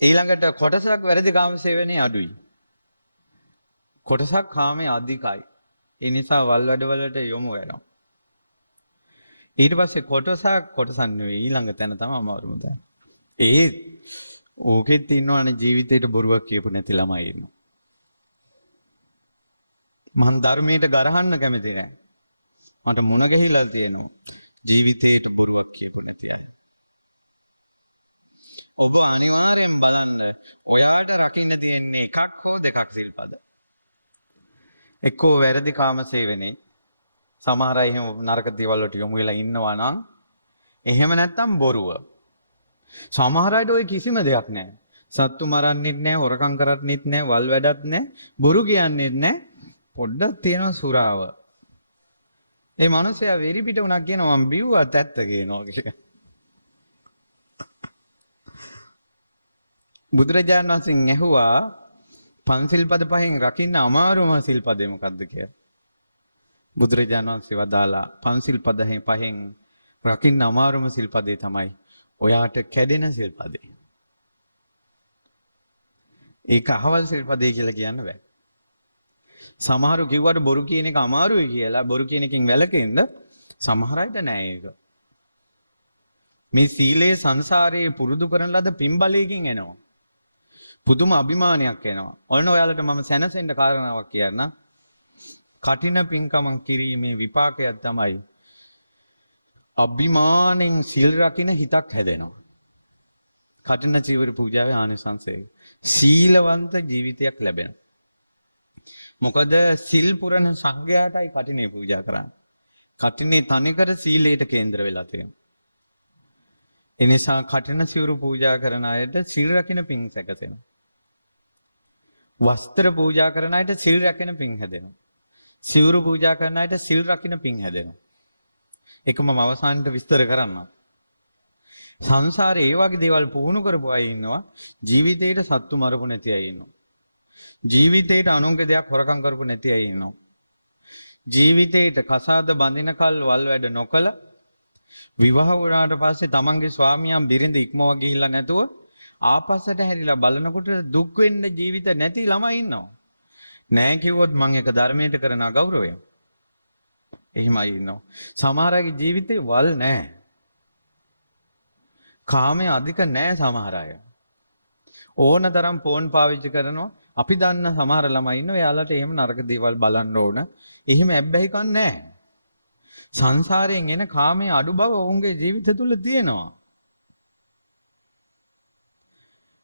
ඊළඟට කොටසක් වැරදි කාම සේවනයේ අඩුයි. කොටසක් කාමයේ අධිකයි. ඒ නිසා වල් වැඩවලට යොමු වෙනවා. ඊට පස්සේ කොටසක් නෙවෙයි ඊළඟ තැන තමයි අමාරුම තැන. ඕකෙත් ඉන්නවනේ ජීවිතේට බොරුවක් කියපු නැති ළමයි ඉන්නවා. මං ධර්මයට ගරහන්න කැමති නෑ. මට මුණ ගැහිලා තියෙනවා. ජීවිතේට බොරුවක් කියපු නැති. ඔයාලට රකින්න තියෙන්නේ එකක් හෝ දෙකක් සිල්පද. එක්කෝ වැරදි කාම සේවනේ. සමහර අය එහෙම නරක දේවල් වලට යොමු වෙලා ඉන්නවා නම් එහෙම නැත්නම් බොරුව. සමහර අයට ওই කිසිම දෙයක් නැහැ. සත්තු මරන්නෙත් නැහැ, හොරකම් කරන්නෙත් නැහැ, වල් වැඩත් නැහැ, බොරු කියන්නෙත් නැහැ. පොඩ්ඩක් තියෙනවා සුරාව. ඒ මනුස්සයා වෙරි පිට උනක් කියනවා මම බිව්වත් ඇත්ත කියනවා කියලා. බුදුරජාණන් වහන්සේ ඇහුවා පන්සිල් පද පහෙන් රකින්න අමාරුම සිල්පදේ මොකක්ද කියලා. බුදුරජාණන් වහන්සේ වදාලා පන්සිල් පද පහෙන් රකින්න අමාරුම සිල්පදේ තමයි ඔයාට කැඩෙන සිල්පදේ. ඒක අහවල් සිල්පදේ කියලා කියන්න බෑ. සමහරු කිව්වට බොරු කියන එක අමාරුයි කියලා බොරු කියන එකෙන් වැළකෙන්න සමහර අයට නෑ ඒක. මේ සීලේ සංසාරයේ පුරුදු කරන ලද පින්බලයකින් එනවා. පුදුම අභිමානයක් එනවා. ඔන්න ඔයාලට මම සැනසෙන්න කාරණාවක් කියන්න. කටින පින්කමක් කිරීමේ විපාකයක් තමයි අභිමාණයෙන් සිල් රකින්න හිතක් හැදෙනවා. කටින චීවර පූජාවේ ආනිසංසය. සීලවන්ත ජීවිතයක් ලැබෙනවා. මොකද සිල් පුරන සංඝයාටයි කටිනේ පූජා කරන්නේ. කටිනේ තනිකර සීලයට කේන්ද්‍ර වෙලා තියෙනවා. ඒ නිසා කටින සිවුරු පූජා කරන අයට සිල් රකින්න පින් සැකසෙනවා. වස්ත්‍ර පූජා කරන අයට සිල් රකින්න පින් හැදෙනවා. සිවුරු පූජා කරන අයට සිල් රකින්න පින් හැදෙනවා. ඒක මම අවසානට විස්තර කරන්නම්. සංසාරේ ඒ වගේ දේවල් පුහුණු කරපු අය ඉන්නවා. ජීවිතේට සත්තු මරපු නැති අය ඉන්නවා. ජීවිතේට අනුන්ගේ දෙයක් හොරකම් කරපු නැති අය ඉන්නවා. ජීවිතේට කසාද බඳින කල් වල් වැඩ නොකල විවාහ වුණාට පස්සේ තමන්ගේ ස්වාමියාන් බිරිඳ ඉක්මව ගිහිල්ලා නැතුව ආපස්සට හැරිලා බලනකොට දුක් වෙන්න ජීවිත නැති ළමයි ඉන්නවා. නෑ කිව්වොත් මං එක ධර්මයට කරන අගෞරවය. එහෙමයි ඉන්නවා. සමහර අයගේ ජීවිතේ වල් නෑ. කාමයේ අධික නෑ සමහර අය. ඕන තරම් ෆෝන් පාවිච්චි කරනවා. අපි දන්න සමහර ළමයි ඉන්නවා. එයාලට එහෙම නරක දේවල් බලන්න ඕන. එහෙම ඇබ්බැහිකම් නෑ. සංසාරයෙන් එන කාමයේ අඩු බව ඔවුන්ගේ ජීවිත තුළ තියෙනවා.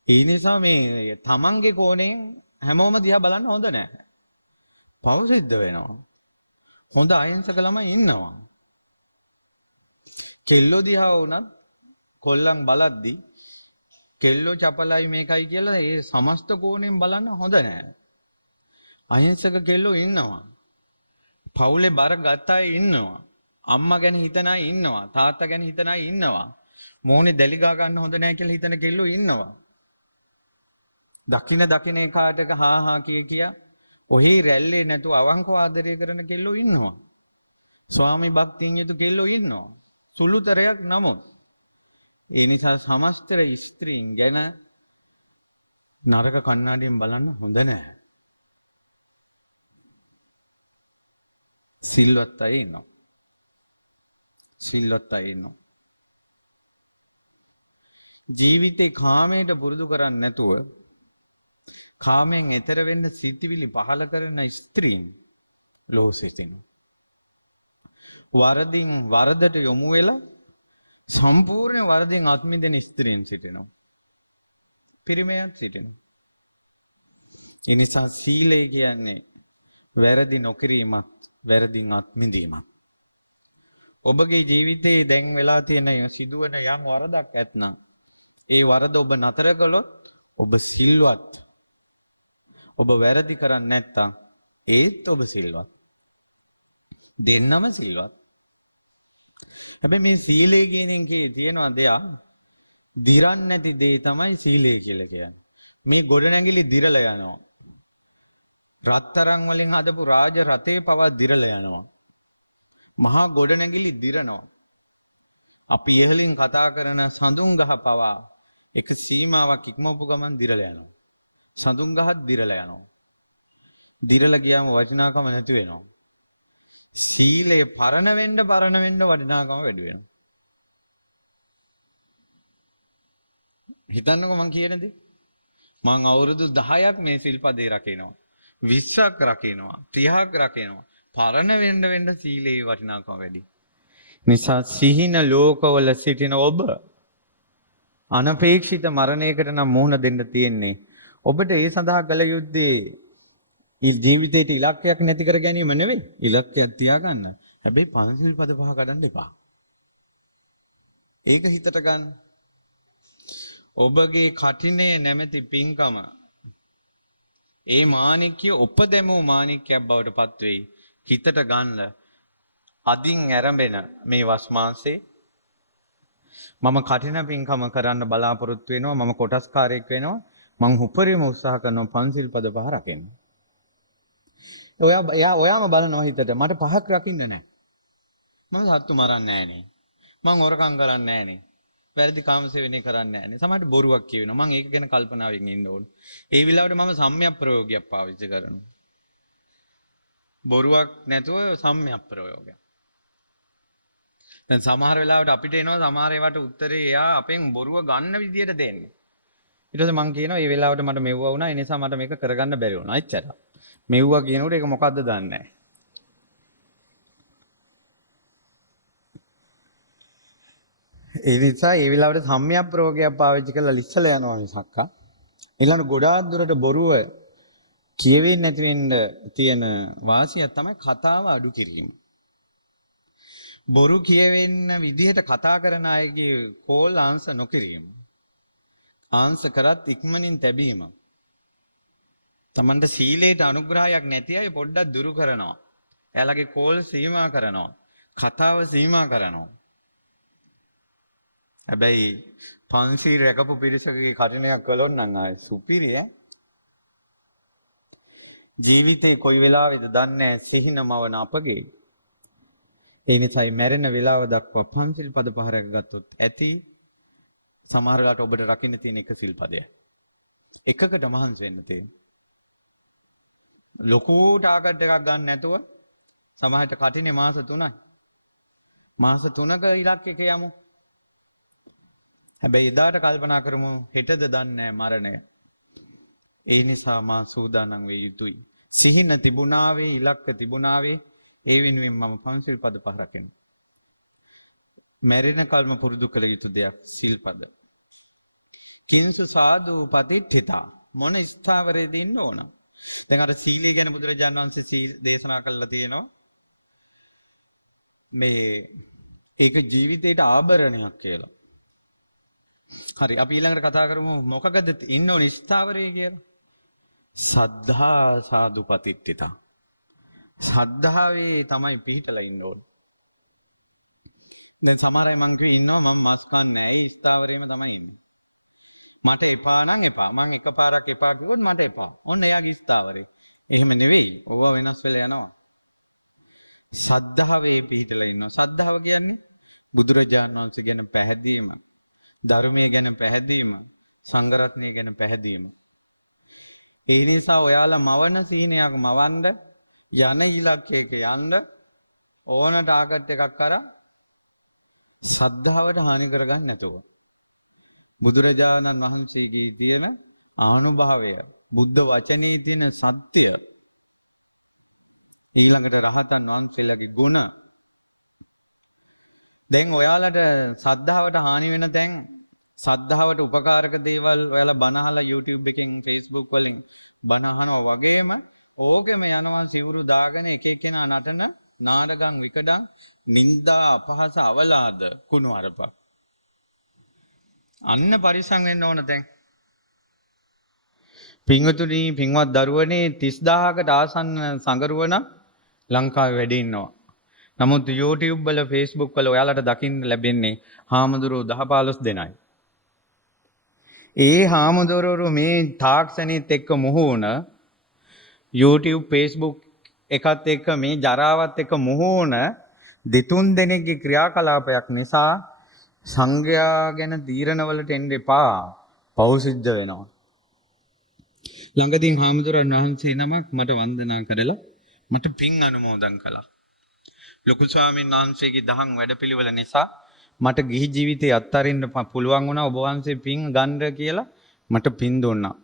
ඒ නිසා මේ තමන්ගේ කෝණයෙන් හැමෝම දිහා බලන්න හොඳ නැහැ. පව සිද්ධ වෙනවා. හොඳ අහිංසක ළමයි ඉන්නවා. කෙල්ලෝ දිහා වුණත් කොල්ලන් බලද්දි කෙල්ලෝ චපලයි මේකයි කියලා ඒ සමස්ත කෝණයෙන් බලන්න හොඳ නැහැ. අහිංසක කෙල්ලෝ ඉන්නවා. පවුලේ බර ගත්ත අය ඉන්නවා. අම්මා ගැන හිතන අය ඉන්නවා. තාත්තා ගැන හිතන අය ඉන්නවා. මොහොනේ දැලි ගා ගන්න හොඳ නැහැ කියලා හිතන කෙල්ලෝ ඉන්නවා. දකින එකාට හා හා කිය ඔහේ රැල්ලේ නැතුව අවංකව ආදරය කරන කෙල්ලෝ ඉන්නවා. ස්වාමි භක්තියෙන් යුතු කෙල්ලෝ ඉන්නවා. සුළුතරයක් නමුත් ඒ නිසා සමස්තර ස්ත්‍රීන් ගැන නරක කණ්ණාඩියෙන් බලන්න හොඳ නැහැ. සිල්වත් අය ඉන්නවා. සිල්වත් අය ඉන්නවා. ජීවිතේ කාමයට පුරුදු කරන්නේ නැතුව කාමෙන් එතර වෙන්න සිතිවිලි පහල කරන ස්ත්‍රීන් ලෝසෙසින් වරදින් වරදට යොමු වෙලා සම්පූර්ණ වරදින් අත්මිදෙන ස්ත්‍රීන් සිටිනවා. පිරිමයත් සිටිනවා. ඒ නිසා සීලය කියන්නේ වැරදි නොකිරීමත් වැරදින් අත්මිදීමත්. ඔබගේ ජීවිතයේ දැන් වෙලා තියෙන සිදුවන යම් වරදක් ඇත්නම් ඒ වරද ඔබ නතර කළොත් ඔබ සිල්වත්. ඔබ වැරදි කරන්නේ නැත්තම් ඒත් ඔබ සිල්වත්. දෙන්නම සිල්වත්. හැබැයි මේ සීලය කියන එකේ තියෙනවා දෙයක්. දිරන්නේ නැති දේ තමයි සීලය කියලා කියන්නේ. මේ ගොඩනැගිලි දිරලා යනවා. රත්තරන් වලින් හදපු රාජ රථේ පවා දිරලා යනවා. මහා ගොඩනැගිලි දිරනවා. අපි ඉහළින් කතා කරන සඳුන් ගහ පවා එක සීමාවක් ඉක්මවපු ගමන් දිරලා යනවා. සඳුන් ගහත් දිරලා යනවා. දිරලා ගියාම වටිනාකම නැති වෙනවා. සීලය පරණ වෙන්න වටිනාකම වැඩි වෙනවා. හිතන්නකෝ මං කියන දේ. මං අවුරුදු 10ක් මේ සිල්පදේ රකිනවා. 20ක් රකිනවා. 30ක් රකිනවා. පරණ වෙන්න සීලේ වටිනාකම වැඩි. නිසා සිහින ලෝකවල සිටින ඔබ අනපේක්ෂිත මරණයකට නම් මුහුණ දෙන්න තියෙන්නේ. ඔබට ඒ සඳහා කළ යුත්තේ ජීවිතේට ඉලක්කයක් නැති කර ගැනීම නෙවෙයි. ඉලක්කයක් තියාගන්න. හැබැයි පංචශීල පද පහ කඩන්න එපා. ඒක හිතට ගන්න. ඔබගේ කටිනේ නැමැති පින්කම ඒ මාණික්‍ය උපදෙමු මාණික්‍යයක් බවට පත් වෙයි. හිතට ගන්න අදින් ඇරඹෙන මේ වස් මාසේ මම කටින පින්කම කරන්න බලාපොරොත්තු වෙනවා. මම කොටස්කාරයෙක් වෙනවා. මං උපරිම උත්සාහ කරනවා පන්සිල් පද පහ රකින්න. ඔයාම බලනවා හිතට මට පහක් රකින්න නැහැ. මම සත්තු මරන්නේ නැහනේ. මං හොරකම් කරන්නේ නැහනේ. වැරදි කාමසේවනය කරන්නේ නැහනේ. සමහරට බොරුවක් කියවෙනවා. මං ඒක ගැන කල්පනාවෙන් ඉන්න ඕනේ. ඒ විලාවට මම සම්‍යක් ප්‍රයෝගයක් පාවිච්චි කරනවා. බොරුවක් නැතුව සම්‍යක් ප්‍රයෝගයක්. දැන් සමහර වෙලාවට අපිට එනවා සමහර ඒවාට උත්තරේ එයා අපෙන් බොරුව ගන්න විදියට දෙන්නේ. ඊට පස්සේ මං කියනවා මේ වෙලාවට මට මෙව්වා වුණා. ඒ නිසා මට මේක කරගන්න බැරි වුණා. එච්චරයි. මෙව්වා කියනකොට ඒක මොකද්ද දන්නේ නැහැ. ඒ නිසා ඒ වෙලාවට සම්‍යක් ප්‍රයෝගයක් පාවිච්චි කරලා ලිස්සලා යනවා මිසක්ක. ඊළඟ ගොඩාක් දුරට බොරුව කියවෙන්නේ නැති වෙන්න තියෙන වාසියක් තමයි කතාව අඩු කිරීම. බොරු කියවෙන්න විදිහට කතා කරන අයගේ කෝල් ආන්සර් නොකිරීම. ආන්සර් කරත් ඉක්මනින් තැබීම. තමන්ට සීලයට අනුග්‍රහයක් නැති අය පොඩ්ඩක් දුරු කරනවා. එයාලගේ කෝල් සීමා කරනවා. කතාව සීමා කරනවා. හැබැයි පන්සිල් රැකපු පිරිසකගේ කටනයක් කළොත් නම් ආයේ සුපිරි ඈ. ජීවිතේ කොයි වෙලාවෙද දන්නේ නැහැ සිහිනමවන අපගේ. ඒ නිසායි මැරෙන වෙලාව දක්වා පන්සිල් පද පහ රැකගත්තොත් ඇති. සමහර වෙලාවට ඔබට රකින්න තියෙන එක සිල් පදය. එකකට මහන්සි වෙන්න තියෙන. ලොකු ටාගට් එකක් ගන්න නැතුව සමහරට කටිනේ මාස 3යි. මාස 3ක ඉලක්කයක යමු. හැබැයි එදාට කල්පනා කරමු හෙටද දන්නේ මරණය. ඒ නිසා මා සූදානම් වෙ යුතුයි. සිහින තිබුණාවේ ඉලක්ක තිබුණාවේ ඒ වෙනුවෙන් මම පන්සිල් පද පහ රකින්න. මැරෙන කල්ම පුරුදු කළ යුතු දෙයක් සිල්පද. කිංසු සාදු පතිට්ඨිතා මොන ස්ථාවරයේද ඉන්න ඕන. දැන් අර සීලය ගැන බුදුරජාණන් වහන්සේ සීල් දේශනා කළා තියෙනවා. මේ ඒක ජීවිතේට ආභරණයක් කියලා. හරි අපි ඊළඟට කතා කරමු මොකකද ඉන්න ඕන ස්ථාවරය කියලා. සද්ධා සාදු පතිට්ඨිතා. සද්ධාවේ තමයි පිහිටලා ඉන්න ඕන. දැන් සමහර අය මං කිව්වේ ඉන්නවා මම මස් කන්නේ නැහැ. ඒ ස්ථාවරයේම තමයි ඉන්නේ. මට එපා නම් එපා. මං එකපාරක් එපා කිව්වොත් මට එපා. ඔන්න එයාගේ ස්ථාවරය. එහෙම නෙවෙයි. ඕවා වෙනස් වෙලා යනවා. ශ්‍රද්ධාවේ පිහිටලා ඉන්නවා. ශ්‍රද්ධාව කියන්නේ බුදුරජාණන් වහන්සේ ගැන පැහැදීම, ධර්මයේ ගැන පැහැදීම, සංඝ රත්නය ගැන පැහැදීම. ඒ නිසා ඔයාලා මවන සීනයක් මවන්න යන ඉලක්කයක යන්න ඕන ටාගට් එකක් කරා ශ්‍රද්ධාවට හානි කරගන්න නැතුව. බුදුරජාණන් වහන්සේගේ තියෙන ආනුභාවය, බුද්ධ වචනේ තියෙන සත්‍ය, ඊළඟට රහතන් වහන්සේලාගේ ගුණ. දැන් ඔයාලට ශ්‍රද්ධාවට හානි වෙන තැන්, ශ්‍රද්ධාවට උපකාරක දේවල් ඔයාලා බණ අහලා YouTube එකෙන් Facebook වලින් බණ අහනවා වගේම ඕකෙම යනවා සිවුරු දාගෙන එක එක්කෙනා නටන නාටකම් විකඩම් නිന്ദා අපහාස අවලාද කුණු අරපක්. අන්න පරිස්සම් වෙන්න ඕන දැන්. පින්වතුනි පින්වත් දරුවනේ 30000කට ආසන්න සංගරුවන ලංකාවේ වැඩ ඉන්නවා. නමුත් YouTube වල Facebook වල ඔයාලට දකින්න ලැබෙන්නේ හාමුදුරුවෝ 10-15 දෙනයි. ඒ හාමුදුරුවෝ මේ තාක්ෂණිත් එක්ක මුහුණ YouTube Facebook එකත් එක්ක මේ ජරාවත් එක්ක මුහුණ දෙතුන් දෙනෙක්ගේ ක්‍රියාකලාපයක් නිසා සංඝයා ගැන තීරණවලට එන්න එපා. පව් සිද්ධ වෙනවා. ළඟදී හාමුදුරන් වහන්සේ නමක් මට වන්දනා කරලා මට පින් අනුමෝදන් කළා. ලොකු ස්වාමීන් වහන්සේගේ දහම් වැඩපිළිවෙල නිසා මට ගිහි ජීවිතේ අත්හරින්න පුළුවන් වුණා. ඔබ වහන්සේ පින් ගන්න කියලා මට පින් දුන්නා.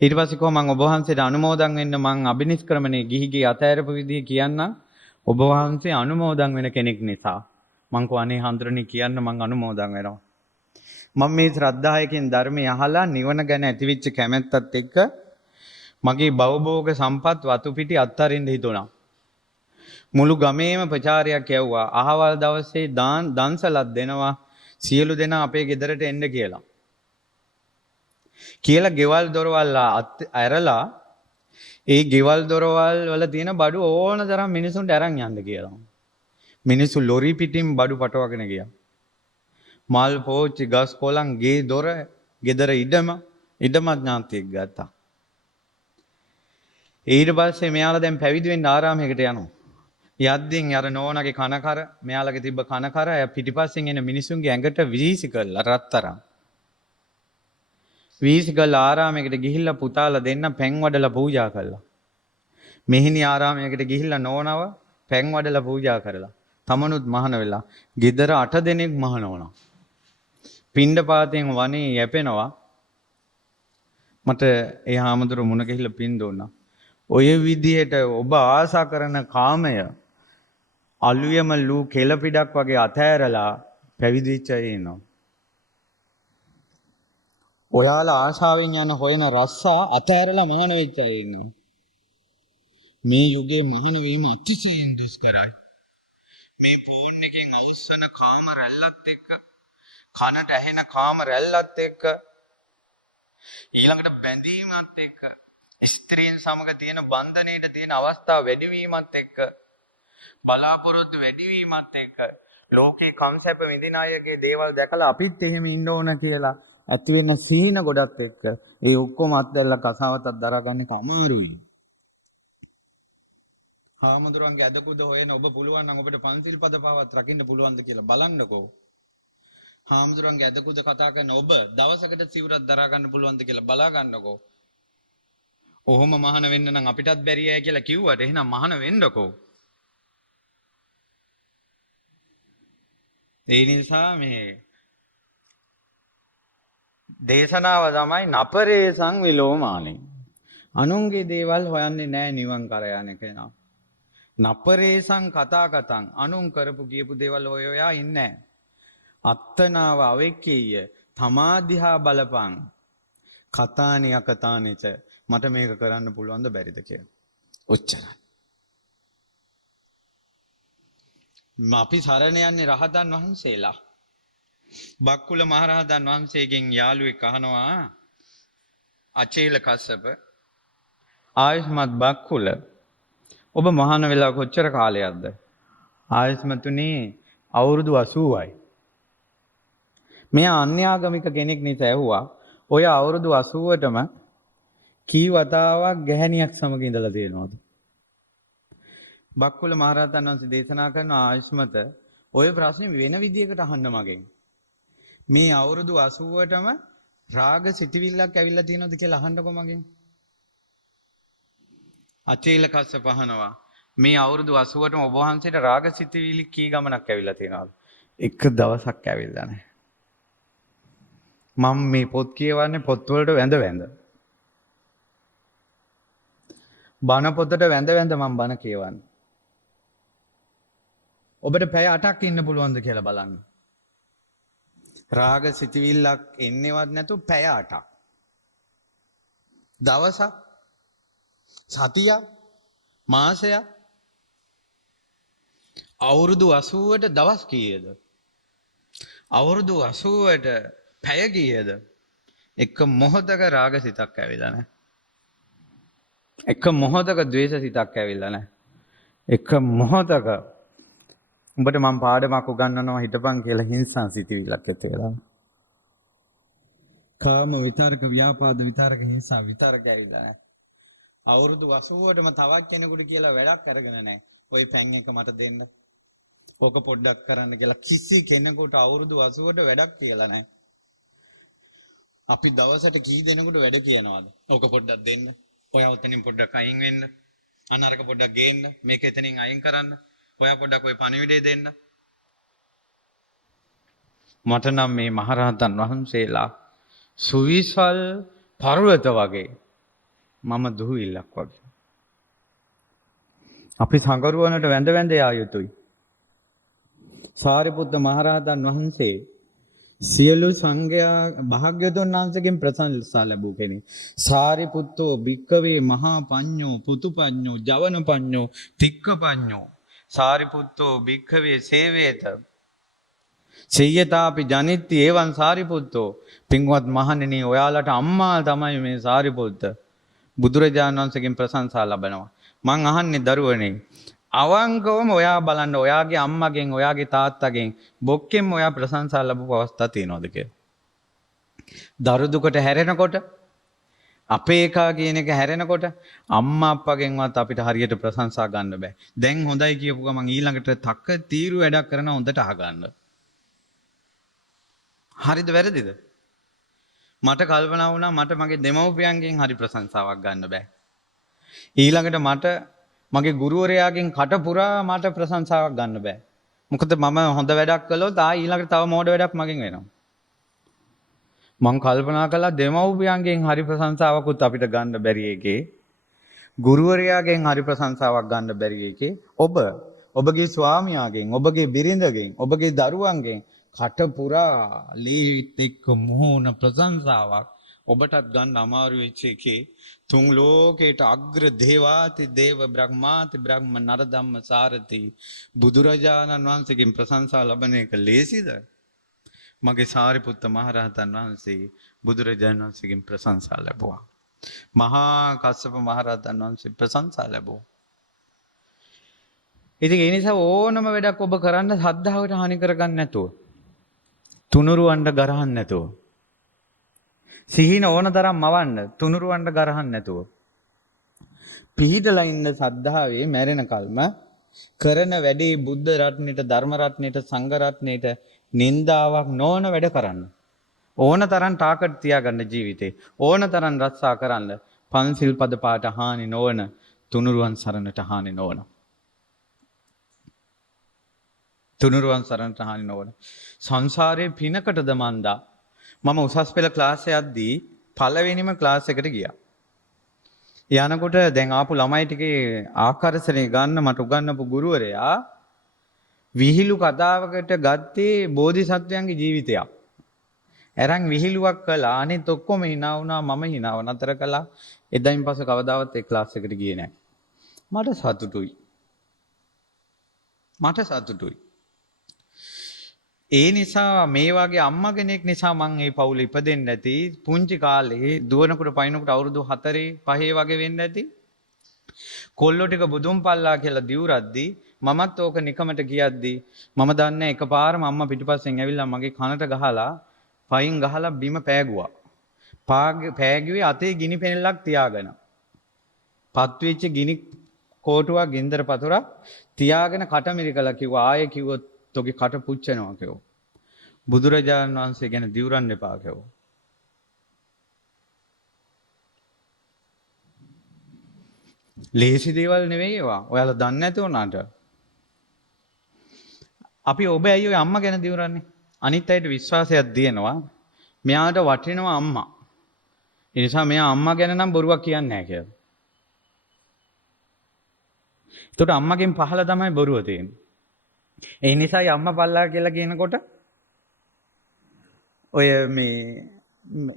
ඊට පස්සේ කොහොම මම ඔබ වහන්සේට අනුමෝදන් වෙන්න මං අබිනිෂ්ක්‍රමණේ ගිහිගේ අතෑරපු විදිහ කියන්න ඔබ වහන්සේ අනුමෝදන් වෙන කෙනෙක් නිසා මං කෝ අනේ හඳුරන්නේ කියන්න මං අනුමෝදන් වෙනවා. මම මේ ශ්‍රද්ධාවකින් ධර්මය අහලා නිවන ගැන ඇතිවෙච්ච කැමැත්තත් එක්ක මගේ භවභෝග සම්පත් වතු පිටි අත්හරින්න හිතුණා. මුළු ගමේම ප්‍රචාරයක් යවුවා. අහවල් දවසේ දන්සලක් දෙනවා සියලු දෙනා අපේ ගෙදරට එන්න කියලා. කියලා ගෙවල් දොරවල් ඇරලා ඒ ගෙවල් දොරවල් වල තියෙන බඩු ඕන තරම් මිනිසුන්ට අරන් යන්න කියලා. මිනිස්සු ලොරි පිටින් බඩු පටවගෙන ගියා. මල් පෝච්චි ගස් කොළන් ගේ දොර ගෙදර ඉඩමත් ඥාතියෙක් ගත්තා. ඊට පස්සේ මෙයාලා දැන් පැවිදි වෙන්න ආරාමයකට යනවා. යද්දින් අර නෝනාගේ කනකර මෙයාලගේ තිබ්බ කනකර පිටිපස්සෙන් එන මිනිසුන්ගේ ඇඟට වීසි කළා රත්තරන්. වීසි කළා ආරාමයකට ගිහිල්ලා පුතාලා දෙන්න පැන් වඩලා පූජා කළා. මෙහිණි ආරාමයකට ගිහිල්ලා නෝනව පැන් වඩලා පූජා කරලා. තමනුත් මහාන වෙලා. ගෙදර 8 දෙනෙක් මහාන වුණා. පිණ්ඩපාතයෙන් වනේ යැපෙනවා. මට ඒ හාමුදුරු මුණ ගිහිල්ලා පින් දුන්නා. ඔය විදිහට ඔබ ආසා කරන කාමය අලුයම ලූ කෙලපිඩක් වගේ අතෑරලා පැවිදි වෙච්ච අය ඉන්නවා. ඔයාලා ආශාවෙන් යන හොයන රස්සා අතෑරලා මහාන වෙච්ච අය ඉන්නවා. මේ යුගයේ මහාන වීම අතිශයින් දුෂ්කරයි. මේ ෆෝන් එකෙන් අවුස්සන කාම රැල්ලත් එක්ක කනට ඇහෙන කාම රැල්ලත් එක්ක ඊළඟට බැඳීමත් එක්ක ස්ත්‍රීන් සමග තියෙන බන්ධනයේ තියෙන අවස්ථා වැඩිවීමත් එක්ක බලාපොරොත්තු වැඩිවීමත් එක්ක ලෝකේ කම්සැප විඳින අයගේ දේවල් දැකලා අපිත් එහෙම ඉන්න ඕන කියලා ඇති වෙන සීන ගොඩත් එක්ක ඒ ඔක්කොම අත්දැල්ලා කසාවතක් දරාගන්න අමාරුයි. හාමුදුරන්ගේ අදකුද හොයන ඔබ පුළුවන් නම් ඔබට පන්සිල් පද පවත් රකින්න පුළුවන්ද කියලා බලන්නකෝ. හාමුදුරන්ගේ අදකුද කතා කරන ඔබ දවසකට සිවුරක් දරා ගන්න පුළුවන්ද කියලා බලා ගන්නකෝ. ඔහොම මහාන වෙන්න නම් අපිටත් බැරි අය කියලා කිව්වට එහෙනම් මහාන වෙන්නකෝ. ඒ නිසා මේ දේශනාව තමයි නපරේසං විලෝමානේ. අනුන්ගේ දේවල් හොයන්නේ නැහැ නිවන් කර යන කෙනා. නපරේසං කතාකතං අනුන් කරපු කියපු දේවල් හොයා ඉන්නේ නැහැ. අත්තනාව අවෙක්කීය තමාදිහා බලපං කතානි අකතානිච මට මේක කරන්න පුළුවන්ද බැරිද කියලා. ඔච්චරයි. අපි සරණ යන්නේ රහතන් වහන්සේලා. බක්කුල මහරහතන් වහන්සේගෙන් යාළුවෙක් අහනවා අචේල කස්සප ආයුෂ්මත් බක්කුල ඔබ මහාන වෙලා කොච්චර කාලයක්ද? ආයුෂ්මතුනේ අවුරුදු 80යි. මෙයා අන්‍යාගමික කෙනෙක් නිසා ඇහුවා ඔය අවුරුදු 80ටම කී වතාවක් ගැහණියක් සමග ඉඳලා තියෙනවද? බක්කුල මහරහතන් වහන්සේ දේශනා කරන ආයුෂ්මත ඔය ප්‍රශ්නේ වෙන විදියකට අහන්න මගෙන්. මේ අවුරුදු 80ටම රාග සිටිවිල්ලක් ඇවිල්ලා තියෙනවද කියලා අහන්නකො මගෙන්. අචේල කස්සප අහනවා මේ අවුරුදු 80ටම ඔබ වහන්සේට රාග සිටිවිලි කී ගමනක් ඇවිල්ලා තියෙනවද? එක දවසක් ඇවිල්ලා නැහැ. මම මේ පොත් කියවන්නේ පොත් වලට වැඳ බණ පොතට වැඳ මම බණ කියවන්නේ. ඔබට පැය 8ක් ඉන්න පුළුවන්ද කියලා බලන්න. රාග සිතවිල්ලක් එන්නේවත් නැතු පැය 8ක්. දවසක් සතියක් මාසයක් අවුරුදු 80ට දවස් කීයද? අවුරුදු 80ට පැය කීයද? එක මොහොතක රාග සිතක් ඇවිල්ලා නැහැ. එක මොහොතක ද්වේෂ සිතක් ඇවිල්ලා නැහැ. එක මොහොතක උඹට මම පාඩමක් උගන්වනවා හිටපන් කියලා හිංසා සිතවිල්ලක් ඇති වෙලා. කාම විතරක ව්‍යාපාද විතරක හිංසා විතරක ඇවිල්ලා නැහැ. අවුරුදු 80ටම තවත් කෙනෙකුට කියලා වැඩක් අරගෙන නැහැ. ওই පැන් එක මට දෙන්න. ඕක පොඩ්ඩක් කරන්න කියලා කිසි කෙනෙකුට අවුරුදු 80ට වැඩක් කියලා නැහැ. අපි දවසට කී දෙනෙකුට වැඩ කියනවාද? ඕක පොඩ්ඩක් දෙන්න. ඔයා උතනින් පොඩ්ඩක් අයින් වෙන්න. අනරක පොඩ්ඩක් ගේන්න. මේක එතනින් අයින් කරන්න. ඔයා පොඩ්ඩක් ওই පණිවිඩය දෙන්න. මට නම් මේ මහරහතන් වහන්සේලා සුවිසල් පර්වත වගේ මම දුහිල්ලක් වගේ. අපි සංගරුවනට වැඳ යා යුතුයි. සාරිපුත්ත මහරහතන් වහන්සේ සියලු සංඝයා භාග්‍යවතුන් වහන්සේගෙන් ප්‍රශංසා ලැබූ කෙනෙක්. සාරිපුත්තෝ භික්කවේ මහා පඤ්ඤෝ පුතුපඤ්ඤෝ ජවන පඤ්ඤෝ තික්ක පඤ්ඤෝ සාරිපුත්තෝ භික්කවේ සේවේත සෙය්‍යතාපි ජනිත්ති ඒවන් සාරිපුත්තෝ. පින්වත් මහණෙනි ඔයාලට අම්මා තමයි මේ සාරිපුත්ත. බුදුරජාණන් වහන්සේගෙන් ප්‍රශංසා ලබනවා. මං අහන්නේ දරුවනේ. අවංකවම ඔයා බලන්න ඔයාගේ අම්මගෙන් ඔයාගේ තාත්තගෙන් බොක්කෙන් ඔයා ප්‍රශංසා ලැබපු අවස්ථා තියෙනවද කියලා. දරු දුකට හැරෙනකොට අපේ එකා කියන එක හැරෙනකොට අම්මා අප්පගෙන්වත් අපිට හරියට ප්‍රශංසා ගන්න බෑ. දැන් හොඳයි කියපු ගමන් ඊළඟට තක්ක තීරු වැඩක් කරන හොඳට අහගන්න. හරිද වැරදිද? මට කල්පනා වුණා මට මගේ දෙමව්පියන්ගෙන් හරි ප්‍රශංසාවක් ගන්න බෑ. ඊළඟට මට මගේ ගුරුවරයාගෙන් කට පුරා මට ප්‍රශංසාවක් ගන්න බෑ. මොකද මම හොඳ වැඩක් කළොත් ඊළඟට තව මෝඩ වැඩක් මගෙන් වෙනවා. මං කල්පනා කළා දෙමව්පියන්ගෙන් හරි ප්‍රශංසාවකුත් අපිට ගන්න බැරි එකේ ගුරුවරයාගෙන් හරි ප්‍රශංසාවක් ගන්න බැරි එකේ ඔබගේ ස්වාමියාගෙන් ඔබගේ බිරිඳගෙන් ඔබගේ දරුවන්ගෙන් කට පුරා ලීත් එක්ක මොහොන ප්‍රශංසාවක් ඔබටත් ගන්න අමාරු වෙච්ච එකේ තුන් ලෝකේට අග්‍ර දේවාති දේව බ්‍රහ්මාති බ්‍රහ්ම නර ධම්ම සාරති බුදුරජාණන් වහන්සේගෙන් ප්‍රශංසා ලබන එක ලේසිද? මගේ සාරිපුත්ත මහරහතන් වහන්සේ බුදුරජාණන් වහන්සේගෙන් ප්‍රශංසා ලැබුවා. මහා කස්සප මහරහතන් වහන්සේ ප්‍රශංසා ලැබුවා. ඉතින් ඒ නිසා ඕනම වැඩක් ඔබ කරන්න ශ්‍රද්ධාවට හානි කරගන්න නැතුව තුනුරුවන්ට ගරහන්න නැතුව සිහින ඕන තරම් මවන්න තුනුරුවන්ට ගරහන්න නැතුව පිහිටලා ඉන්න ශ්‍රද්ධාවේ මැරෙන කල්ම කරන වැඩේ බුද්ධ රත්නෙට ධර්ම රත්නෙට සංඝ රත්නෙට නින්දාවක් නොවන වැඩ කරන්න. ඕන තරම් ටාකට් තියාගන්න ජීවිතේ. ඕන තරම් රස්සා කරන්න. පන්සිල් පද පාට හානි නොවන තුනුරුවන් සරණට හානි නොවන. තුනුරුවන් සරණට හානි නොවන. සංසාරයේ පිනකටද මන්දා. මම උසස් පෙළ ක්ලාස් එකක්දී පළවෙනිම ක්ලාස් එකට ගියා. යනකොට දැන් ආපු ළමයි ටිකේ ආකර්ෂණය ගන්න මට උගන්වපු ගුරුවරයා විහිළු කතාවකට ගත්තේ බෝධිසත්වයන්ගේ ජීවිතයක්. අරන් විහිළුවක් කළා. අනිත් ඔක්කොම hina වුණා. මම hinaව නතර කළා. එදායින් පස්සේ කවදාවත් ඒ ක්ලාස් එකට ගියේ නැහැ. මට සතුටුයි. ඒ නිසා මේ වගේ අම්මා කෙනෙක් නිසා මං මේ පවුල ඉපදෙන්නේ නැති. පුංචි කාලේ දුවනකොට පයින්නකොට අවුරුදු 4 5 වගේ වෙන්න ඇති. කොල්ලෝ ටික බුදුන් පල්ලා කියලා දිවුරද්දී මමත් ඕක නිකමට කියද්දී මම දන්නේ එකපාරම අම්මා පිටිපස්සෙන් ඇවිල්ලා මගේ කනට ගහලා පයින් ගහලා බිම පෑගුවා. පෑගුවේ අතේ ගිනි පෙනෙල්ලක් තියාගෙන. පත් වෙච්ච ගිනි කෝටුවක් ගින්දර පතුරක් තියාගෙන කට මිරිකලා කිව්වා ආයේ කිව්වොත් තෝගේ කට පුච්චනවා කිව්වා. බුදුරජාණන් වහන්සේ ගැන දිවුරන්න එපා කිව්වා. ලේසි දේවල් නෙවෙයි ඒවා. ඔයාලා දන්නේ නැති උනාට. අපි ඔබ ඇයි ඔය අම්මා ගැන දිවුරන්නේ? අනිත් අයට විශ්වාසයක් දිනනවා. මෙයාට වටිනවා අම්මා. ඒ නිසා මෙයා අම්මා ගැන නම් බොරුවක් කියන්නේ නැහැ කියලා. ඒකට අම්මගෙන් පහළ තමයි බොරුව තියෙන්නේ. ඒ නිසායි අම්මා පල්ලා කියලා කියනකොට ඔය මේ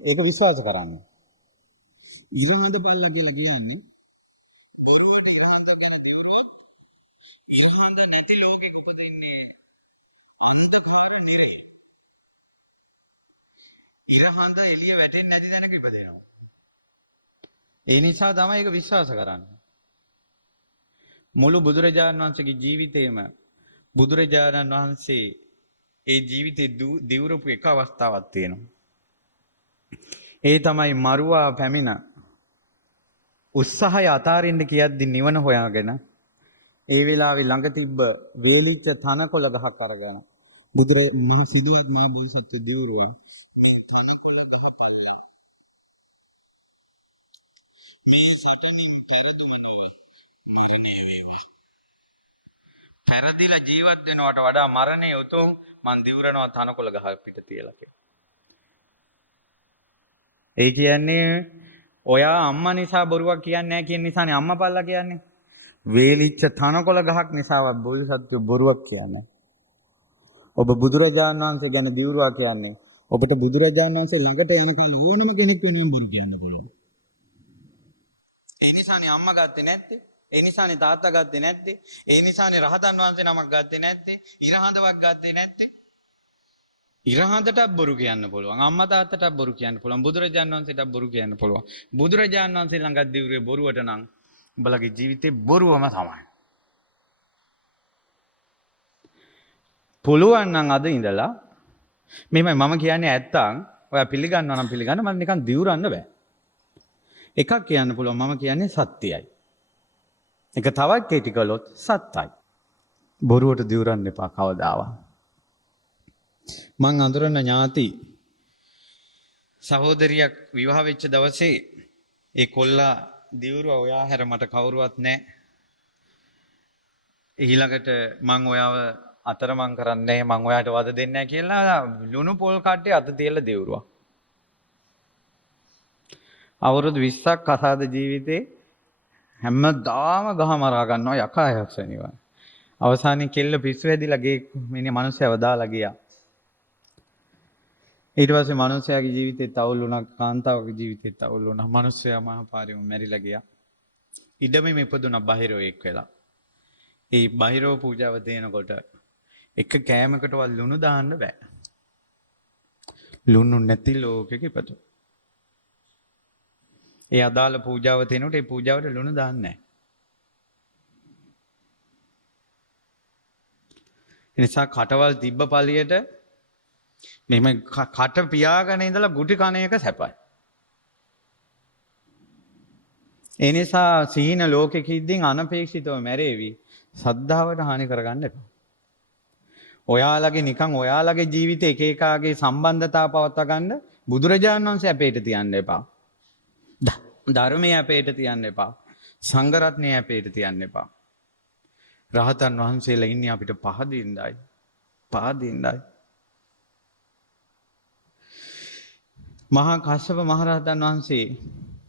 ඒක විශ්වාස කරන්නේ. ඉරහඳ පල්ලා කියලා කියන්නේ බොරුවට ඉරහඳ ගැන දිවුරුවොත් ඉරහඳ නැති ලෝකෙක උපදින්නේ අන්ධකාර නිරේ. ඉරහඳ එළිය වැටෙන්නේ නැති තැනක ඉපදෙනවා. ඒ නිසා තමයි ඒක විශ්වාස කරන්නේ. මුළු බුදුරජාණන් වහන්සේගේ ජීවිතේම බුදුරජාණන් වහන්සේ ඒ ජීවිතේ දිවුරපු එක අවස්ථාවක් තියෙනවා. ඒ තමයි මරුවා පැමිණ උත්සාහය අතාරින්න කියද්දි නිවන හොයාගෙන ඒ වෙලාවේ ළඟ තිබ්බ වේලිච්ච තනකොළ ගහක් අරගෙන මහ සිදුවත් මහ බෝධිසත්ව දිවුරුවා මේ තනකොළ ගහ පල්ලා මේ සටනින් පෙරදුම නොව මරණය වේවා. පෙරදිලා ජීවත් වෙනවට වඩා මරණය උතුම් මං දිවුරනවා තනකොළ ගහ පිට තියලා කියලා. ඒ කියන්නේ ඔයා අම්මා නිසා බොරුවක් කියන්නේ නැහැ කියන නිසානේ අම්මා පල්ලා කියන්නේ. වේලිච්ච තනකොළ ගහක් නිසාවත් බෝධිසත්ව බොරුවක් කියන්නේ. ඔබ බුදුරජාණන් වහන්සේ ගැන දිවුරුවා කියන්නේ ඔබට බුදුරජාණන් වහන්සේ ළඟට යනකල් ඕනම කෙනෙක් වෙනුවෙන් බොරු කියන්න පුළුවන්. ඒ නිසානේ අම්මා ගත්තේ නැත්තේ. ඒ නිසානේ තාත්තා ගත්තේ නැත්තේ. ඒ නිසානේ රහතන් වහන්සේ නමක් ගත්තේ නැත්තේ. ඉරහඳවක් ගත්තේ නැත්තේ. ඉරහඳටත් බොරු කියන්න පුළුවන්. අම්මා තාත්තටත් බොරු කියන්න පුළුවන්. බුදුරජාණන් වහන්සේටත් බොරු කියන්න පුළුවන්. බුදුරජාණන් වහන්සේ ළඟත් දිවුරේ බොරුවට නම් උඹලගේ ජීවිතේ බොරුවම තමයි. පුළුවන් නම් අද ඉඳලා මෙහෙමයි මම කියන්නේ ඇත්තම් ඔයා පිළිගන්නවා නම් පිළිගන්න මම නිකන් දිවුරන්න බෑ. එකක් කියන්න පුළුවන් මම කියන්නේ සත්‍යයි. එක තවත් කෙටි කළොත් සත්‍යයි. බොරුවට දිවුරන්න එපා කවදාවත්. මං අඳුරන ඥාති සහෝදරියක් විවාහ වෙච්ච දවසේ ඒ කොල්ලා දිවුරුව ඔයා හැර මට කවුරුවත් නැහැ. ඊළඟට මං ඔයාව අතරමං කරන්නේ මං ඔයාට වද දෙන්නේ නැහැ කියලා ලුණු පොල් කට්ටේ අත තියලා දිවුරුවා. අවුරුදු 20ක් කසාද ජීවිතේ හැමදාම ගහ මරා ගන්නවා යකා යක්ෂණිවා. අවසානයේ කෙල්ල පිස්සු හැදිලා ගේ මිනිහ මිනිස්සයව දාලා ගියා. ඊට පස්සේ මිනිස්යාගේ ජීවිතේත් අවුල් වුණා කාන්තාවගේ ජීවිතේත් අවුල් වුණා මිනිස්සයා මහා පාරෙම මැරිලා ගියා ඉඩමෙම ඉපදුණා බහිරවෙක් වෙලා ඒ බහිරව පූජාව දෙනකොට එක කෑමකටවත් ලුණු දාන්න බෑ ලුණු නැති ලෝකෙක ඉපදුණා ඒ අදාළ පූජාව දෙනකොට ඒ පූජාවට ලුණු දාන්නේ නැහැ නිසා කටවල් තිබ්බ පළියට මෙහෙම කට පියාගෙන ඉඳලා ගුටි කණ එක සැපයි. ඒ නිසා සීන ලෝකෙක ඉඳින් අනපේක්ෂිතව මැරේවි. සද්ධාවට හානි කරගන්න එපා. ඔයාලගේ නිකන් ඔයාලගේ ජීවිතේ එක එකාගේ සම්බන්ධතාව පවත්වා ගන්න බුදුරජාණන් වහන්සේ අපේට තියන්න එපා. ධර්මයේ අපේට තියන්න එපා. සංඝ රත්නයේ අපේට තියන්න එපා. රහතන් වහන්සේලා ඉන්නේ අපිට පහදින්නයි. පහදින්නයි. මහා කස්සප මහරහතන් වහන්සේ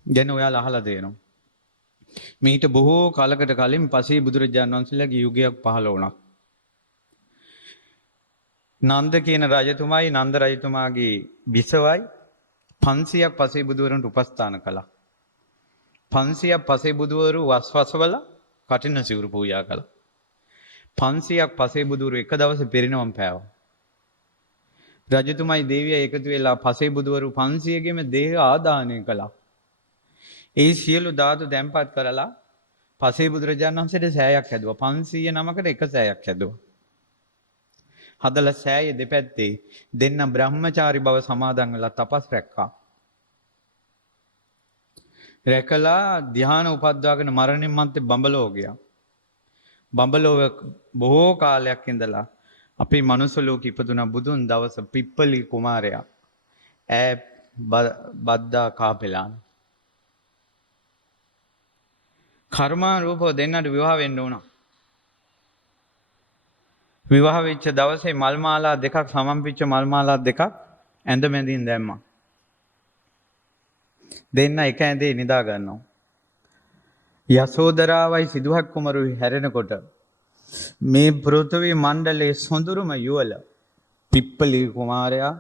ගැන ඔයාලා අහලා දෙනවා. මීට බොහෝ කාලකට කලින් පසේ බුදුරජාණන් වහන්සේලාගේ යුගයක් පහළ වුණා. නන්ද කියන රජතුමායි නන්ද රජතුමාගේ බිසවයි 500ක් පසේ බුදුවරුන්ට උපස්ථාන කළා. 500ක් පසේ බුදුවරු වස්වසවල කටින සිවුරු පූජා කළා. 500ක් පසේ බුදුවරු එක දවසේ පිරිනවම් පෑවා. රජතුමයි දේවියයි එකතු වෙලා පසේ බුදුවරු 500ගෙම දේහ ආදානය කළා. ඒ සියලු ධාතු දැන්පත් කරලා පසේ බුදුරජාණන් වහන්සේට සෑයක් හැදුවා. 500 නමකට එක සෑයක් හැදුවා. හදලා සෑයේ දෙපැත්තේ දෙන්න බ්‍රහ්මචාරි බව සමාදන් වෙලා තපස් රැක්කා. රැකලා ධ්‍යාන උපද්වාගෙන මරණින් මත්තේ බඹලෝ ගියා. බඹලෝ බොහෝ කාලයක් ඉඳලා අපේ මනුස්ස ලෝකෙ ඉපදුන බුදුන් දවස පිප්පලි කුමාරයා ඈ බද්දා කාපෙලාන කර්මානුරූපව දෙන්නට විවාහ වෙන්න ඕන. විවාහ වෙච්ච දවසේ මල් මාලා දෙකක් සමම්පිච්ච මල් මාලා දෙකක් ඇඳ මැදින් දැම්මා. දෙන්න එක ඇඳේ නිදා ගන්නවා. යසෝදරාවයි සිදුහත් කුමරුයි හැරෙනකොට මේ පෘථිවි මණ්ඩලයේ සොඳුරුම යුවල පිප්පලි කුමාරයා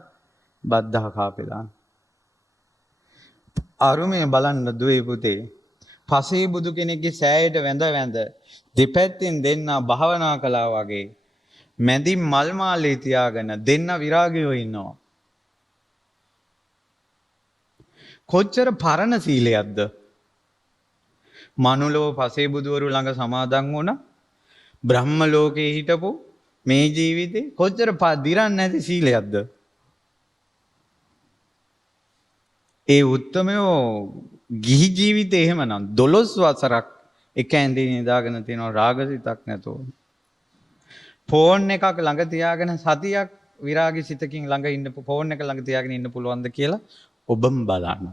බද්දා කාපෙලා. අරුමේ බලන්න දුවේ පුතේ පසේ බුදු කෙනෙක්ගේ සෑයට වැඳ වැඳ දෙපැත්තෙන් දෙන්න භාවනා කළා වගේ මැදින් මල් මාලේ තියාගෙන දෙන්න විරාගයෝ ඉන්නවා. කොච්චර පරණ සීලයක්ද? මනුලෝ පසේ බුදුවරු ළඟ සමාදන් වුණා. බ්‍රහ්ම ලෝකේ හිටපු මේ ජීවිතේ කොච්චර දිරන්නේ නැති සීලයක්ද? ඒ උත්තමයෝ ගිහි ජීවිතේ එහෙමනම් 12 වසරක් එක ඇඳේ නිදාගෙන තියෙනවා රාගසිතක් නැතුව. ෆෝන් එකක් ළඟ තියාගෙන සතියක් විරාගී සිතකින් ළඟ ඉන්න ෆෝන් එක ළඟ තියාගෙන ඉන්න පුළුවන්ද කියලා ඔබම බලන්න.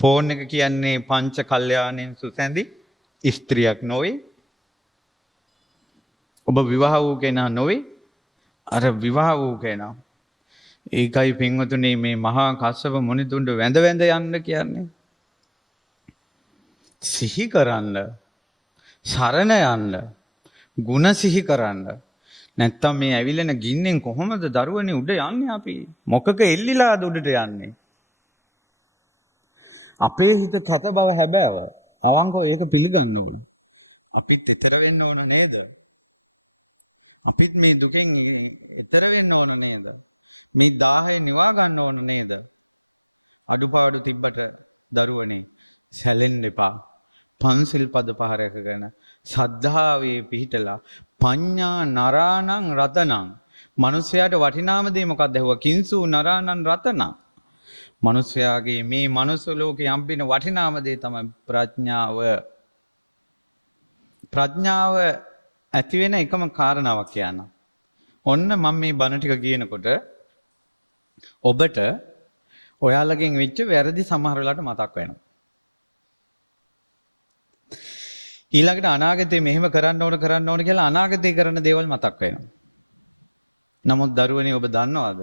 ෆෝන් එක කියන්නේ පංච කල්යාණෙන් සුසැඳි ස්ත්‍රියක් නොවේ. ඔබ විවාහ වූ කෙනා නොවේ. අර විවාහ වූ කෙනා. ඒකයි පින්වතුනි මේ මහා කස්සප මුනිතුන්ට වැඳ වැඳ යන්න කියන්නේ. සිහි කරන්න, සරණ යන්න, ಗುಣ සිහි කරන්න. නැත්තම් මේ ඇවිලෙන ගින්නෙන් කොහොමද දරුවනේ උඩ යන්නේ අපි? මොකක එල්ලිලාද උඩට යන්නේ? අපේ හිත තත බව හැබෑව. අවංකව ඒක පිළිගන්න ඕන. අපිත් ඈතර වෙන්න ඕන නේද? අපිත් මේ දුකෙන් එතර වෙන්න ඕන නේද? මේ 1000 නිවා ගන්න ඕන නේද? අඩුපාඩු තිබ්බට දරුවනේ හැලෙන්න එපා. පන්සල් පද පහරකගෙන සද්ධාවේ පිහිටලා පඤ්ඤා නරාණං රතනං. මිනිස්යාට වටිනාම දේ මොකද්ද? කින්තු නරාණං රතනං. මිනිස්යාගේ මේ මනුස්ස ලෝකේ හම්බෙන වටිනාම දේ තමයි ප්‍රඥාව. ප්‍රඥාව ඇති වෙන එකම කාරණාවක් කියනවා. ඔන්න මම මේ බණ ටික කියනකොට ඔබට ඔයාලගෙන් වෙච්ච වැරදි සමහරවල්ලාට මතක් වෙනවා. ඊළඟට අනාගතේ මෙහෙම කරන්න ඕන කියලා අනාගතේ කරන දේවල් මතක් වෙනවා. නමුත් දරුවනේ ඔබ දන්නවද?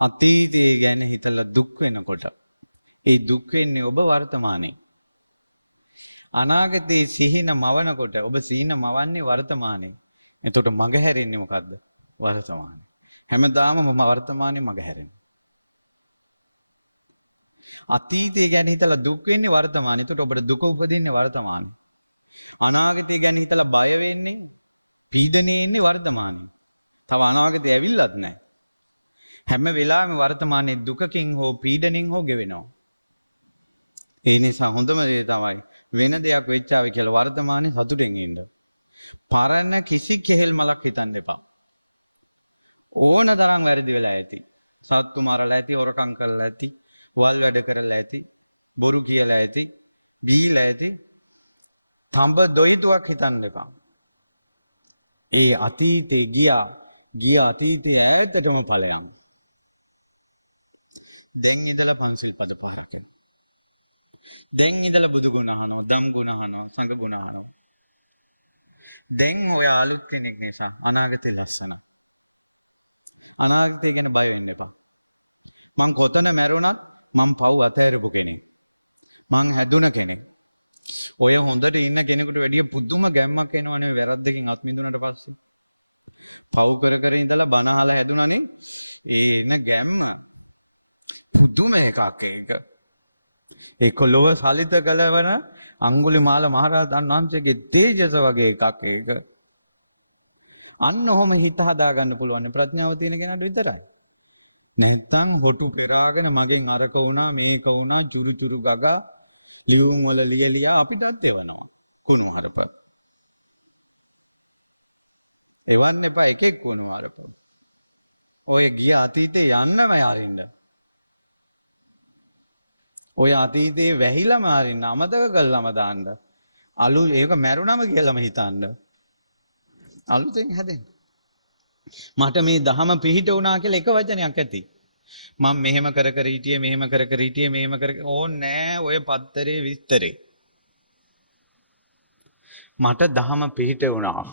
අතීතය ගැන හිතලා දුක් වෙනකොට ඒ දුක් වෙන්නේ ඔබ වර්තමානයේ. අනාගතේ සිහින මවනකොට ඔබ සිහින මවන්නේ වර්තමානයේ. එතකොට මග හැරෙන්නේ මොකද්ද? වර්තමානයේ. හැමදාම මම වර්තමානයේ මග හැරෙන්නේ. අතීතය ගැන හිතලා දුක් වෙන්නේ වර්තමානයේ. එතකොට ඔබට දුක උපදින්නේ වර්තමානයේ. අනාගතය ගැන හිතලා බය වෙන්නේ පීඩනේ ඉන්නේ වර්තමානයේ. තව අනාගතය ඇවිල්ලත් නැහැ. හැම වෙලාවෙම වර්තමානයේ දුකකින් හෝ පීඩනෙන් හෝ ගෙවෙනවා. ඒ නිසා හොඳම දේ තමයි වෙන දෙයක් වෙච්චාවි කියලා වර්තමානයේ සතුටින් ඉන්න. පරණ කිසි කෙහෙල් මලක් හිතන්න එපා. ඕන තරම් වැරදි වෙලා ඇති. සත්තු මරලා ඇති, හොරකම් කරලා ඇති, වල් වැඩ කරලා ඇති, බොරු කියලා ඇති, බීලා ඇති. තඹ දොයිටුවක් හිතන්න එපා. ඒ අතීතේ ගිය අතීතයේ ඈතටම ඵලයන්. දැන් ඉඳලා පන්සල් පද පහක්. දැන් ඉඳලා බුදු ගුණ අහනවා, ධම් ගුණ අහනවා, සංඝ ගුණ අහනවා. දැන් ඔය අලුත් කෙනෙක් නිසා අනාගතේ ලස්සන. අනාගතය ගැන බය වෙන්න එපා. මං කොතන මැරුණා මං පව් අතහැරපු කෙනෙක්. මං හැදුන කෙනෙක්. ඔය හොඳට ඉන්න කෙනෙකුට වැඩිය පුදුම ගැම්මක් එනවනේ වැරද්දකින් අත් මිදුනට පස්සේ. පව් කර කර ඉඳලා බණ අහලා හැදුණානේ. ඒ එන ගැම්ම පුදුම එකක් ඒක. ඒක ලොව සලිත කළවන අඟුලිමාල මහරහතන් වහන්සේගේ තේජස වගේ එකක් ඒක. අන්න ඔහොම හිත හදාගන්න පුළුවන් ප්‍රඥාව තියෙන කෙනාට විතරයි. නැත්තම් හොටු පෙරාගෙන මගෙන් අරක වුණා මේක වුණා චුරුචුරු ගගා ලියුම් වල ලියලියා අපිටත් එවනවා. කුණු හරප. එවන්න එපා එකෙක් කුණු හරප. ඔය ගිය අතීතේ යන්නම යාරින්න. ඔය අතීතේ වැහිලම අරින්න අමතක කළාම දාන්න. ඒක මැරුණම කියලාම හිතන්න. අලුතෙන් හැදෙන්න. මට මේ දහම පිහිට වුණා කියලා එක වචනයක් ඇති. මම මෙහෙම කර කර හිටියේ මෙහෙම කර කර හිටියේ මෙහෙම කර ඕනේ නෑ ඔය පත්තරේ විස්තරේ. මට දහම පිහිට වුණා.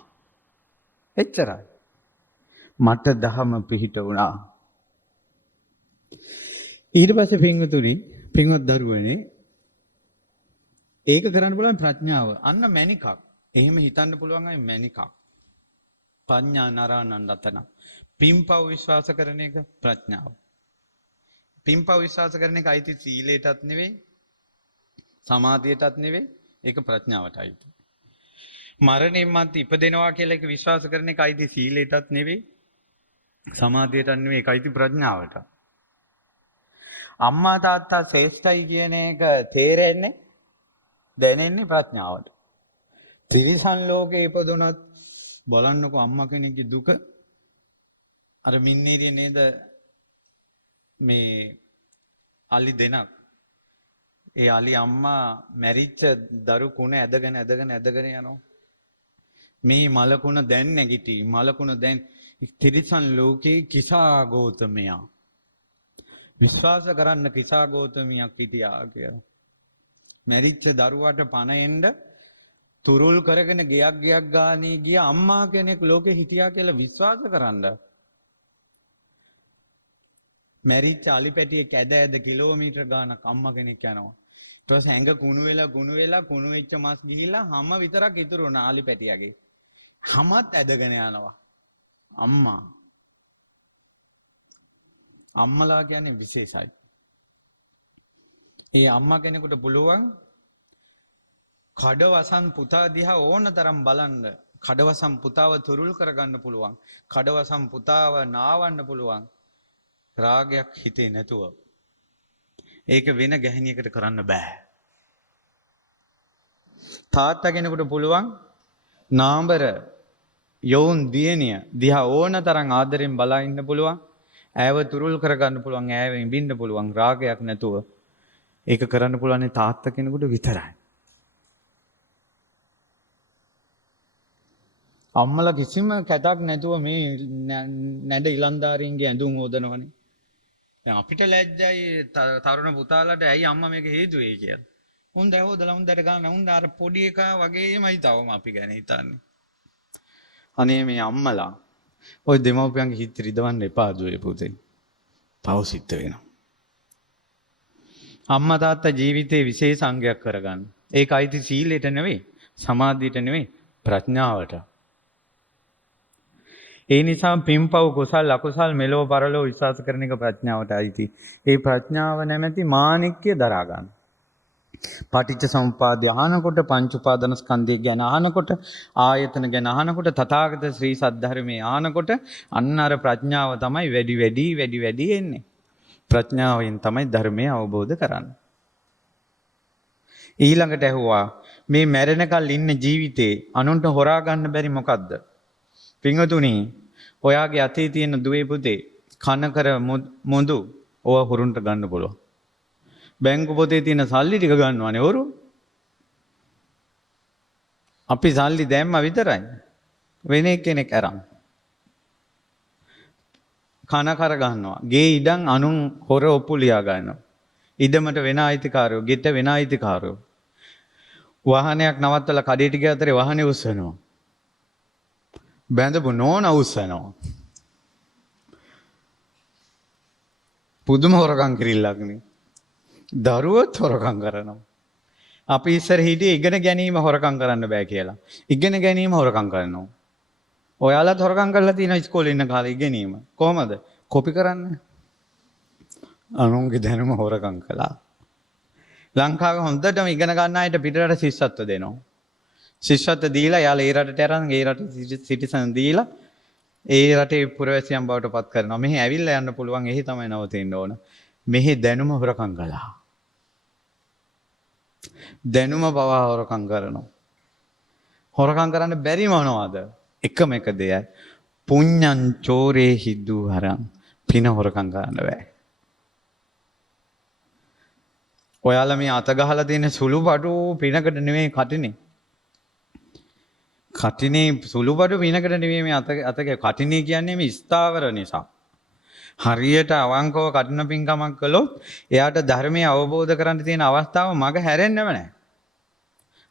එච්චරයි. මට දහම පිහිට වුණා. ඊට පස්සේ පින්වත් දරුවනේ ඒක කරන්න පුළුවන් ප්‍රඥාව. අන්න මැනිකක්. එහෙම හිතන්න පුළුවන් අය මැනිකක්. පඤ්ඤා නරාණං රතන. පින්පව් විශ්වාස කරන එක ප්‍රඥාව. පින්පව් විශ්වාස කරන එක අයිති සීලයටත් නෙවෙයි, සමාධියටත් නෙවෙයි, ඒක ප්‍රඥාවටයි අයිති. මරණයන් මත් ඉපදෙනවා කියලා එක විශ්වාස කරන එක අයිති සීලයටත් නෙවෙයි, සමාධියටත් නෙවෙයි, ඒක අයිති ප්‍රඥාවට. අම්මා තාත්තා ශ්‍රේෂ්ඨයි කියන එක තේරෙන්නේ දැනෙන්නේ ප්‍රඥාවට. ත්‍රිවිධ ලෝකේ ඉපදුනත් බලන්නකො අම්මා කෙනෙක්ගේ දුක. අර මින්නේරිය නේද මේ අලි දෙනක්. ඒ අලි අම්මා මැරිච්ච දරු කුණ ඇදගෙන යනවා. මේ මලකුණ දැන් නැගිටි. මලකුණ දැන් ත්‍රිවිධ ලෝකේ කිසා ගෞතමයා. විශ්වාස කරන්න කිසා ගෞතමියක් හිටියා කියලා. මැරිච්ච දරුවට පණ එන්න තුරුල් කරගෙන ගයක් ගානේ ගිය අම්මා කෙනෙක් ලෝකේ හිටියා කියලා විශ්වාස කරන්න. මැරිච්ච අලි පැටියෙක් ඇද කිලෝමීටර් ගානක් අම්මා කෙනෙක් යනවා. ඊට පස්සේ ඇඟ කුණු වෙලා කුණු වෙච්ච මස් ගිහිල්ලා හැම විතරක් ඉතුරු වුණා අලි පැටියාගේ. හැමත් ඇදගෙන යනවා. අම්මලා කියන්නේ විශේෂයි. ඒ අම්මා කෙනෙකුට පුළුවන් කඩ වසන් පුතා දිහා ඕන තරම් බලන්න කඩවසම් පුතාව තුරුල් කරගන්න පුළුවන්. කඩවසම් පුතාව නාවන්න පුළුවන්. රාගයක් හිතේ නැතුව. ඒක වෙන ගැහණියකට කරන්න බෑ. තාත්තා කෙනෙකුට පුළුවන් නාඹර යොවුන් දියණිය දිහා ඕන තරම් ආදරෙන් බලා ඉන්න පුළුවන්. ඈව තුරුල් කරගන්න පුළුවන්, ඈව ඉඹින්න පුළුවන් රාගයක් නැතුව. ඒක කරන්න පුළුවන් තාත්තා කෙනෙකුට විතරයි. අම්මලා කිසිම කැතක් නැතුව මේ නැඩ ඉලන්දාරීන්ගේ ඇඳුම් හොදනවනේ. දැන් අපිට ලැජ්ජයි තරුණ පුතාලට ඇයි අම්මා මේක හේතුවේ කියලා. උන් දැහොදලා උන්දට ගන්න උන් අර පොඩි එකා වගේමයි තවම අපි ගැන හිතන්නේ. අනේ මේ අම්මලා ඔය දෙමව්පියන්ගේ හිත රිදවන්න එපා දුවේ පුතේ. පව් සිද්ධ වෙනවා. අම්මා තාත්තා ජීවිතේ විශේෂ අංගයක් කරගන්න. ඒක අයිති සීලයට නෙවෙයි, සමාධියට නෙවෙයි, ප්‍රඥාවට. ඒ නිසා පින්පව් කුසල් අකුසල් මෙලොව පරලොව විශ්වාස කරන එක ප්‍රඥාවට අයිති. ඒ ප්‍රඥාව නැමැති මාණික්කය දරා ගන්න. පටිච්ච සමුප්පාදය අහනකොට, පංච උපාදානස්කන්ධය ගැන අහනකොට, ආයතන ගැන අහනකොට, තථාගත ශ්‍රී සද්ධර්මයේ අහනකොට අන්න අර ප්‍රඥාව තමයි වැඩි එන්නේ. ප්‍රඥාවෙන් තමයි ධර්මය අවබෝධ කරන්නේ. ඊළඟට ඇහුවා මේ මැරෙනකල් ඉන්න ජීවිතේ අනුන්ට හොරා ගන්න බැරි මොකද්ද? පින්වතුනි, ඔයාගේ අතේ තියෙන දුවේ පුතේ කන කර මොඳු ඔය හුරුන්ට ගන්න පුළුවන්. බැංකු පොතේ තියෙන සල්ලි ටික ගන්නවනේ හොරු. අපි සල්ලි දැම්ම විතරයි. වෙන කෙනෙක් අරන්. කන කර ගන්නවා. ගේ ඉඩම් අනුන් හොර ඔප්පු ලියා ගන්නවා. ඉඩමට වෙන අයිතිකාරයෝ, ගෙට වෙන අයිතිකාරයෝ. වාහනයක් නවත්තලා කඩේට ගිය අතරේ වාහනේ උස්සනවා. බැඳපු නෝන උස්සනවා. පුදුම හොරකම් කිරිල්ලක්නේ. දරුවොත් හොරකම් කරනවා. අපි ඉස්සර හිටියේ ඉගෙන ගැනීම හොරකම් කරන්න බෑ කියලා. ඉගෙන ගැනීම හොරකම් කරනවා. ඔයාලත් හොරකම් කරලා තියෙන ඉස්කෝලේ ඉන්න කාලේ ඉගෙනීම. කොහමද? කොපි කරන්නේ. අනුන්ගේ දැනුම හොරකම් කළා. ලංකාවේ හොඳටම ඉගෙන ගන්න අයට පිටරට ශිෂ්‍යත්ව දෙනවා. ශිෂ්‍යත්ව දීලා යාලා ඒ රටට අරන් ඒ රටේ සිටිසන් දීලා ඒ රටේ පුරවැසියන් බවට පත් කරනවා. මෙහි ඇවිල්ලා යන්න පුළුවන්. එහි තමයි නවතින්න ඕන. මෙහි දැනුම හොරකම් කළා. දැනුම පවා හොරකම් කරනවා. හොරකම් කරන්න බැරි මොනවද? එකම එක දෙයයි. පුඤ්ඤං චෝරේ හිද්දු හරං. පින හොරකම් කරන්න බෑ. ඔයාලා මේ අත ගහලා තියෙන සුළු බඩු පිනකට නෙමෙයි කටිනේ. කටිනේ සුළු බඩු පිනකට නෙමෙයි මේ අත කටිනේ කියන්නේ මේ ස්ථාවර නිසා. හරියට අවංකව කටින පින්කමක් කළොත් එයාට ධර්මය අවබෝධ කරගන්න තියෙන අවස්ථාව මග හැරෙන්නේම නැහැ.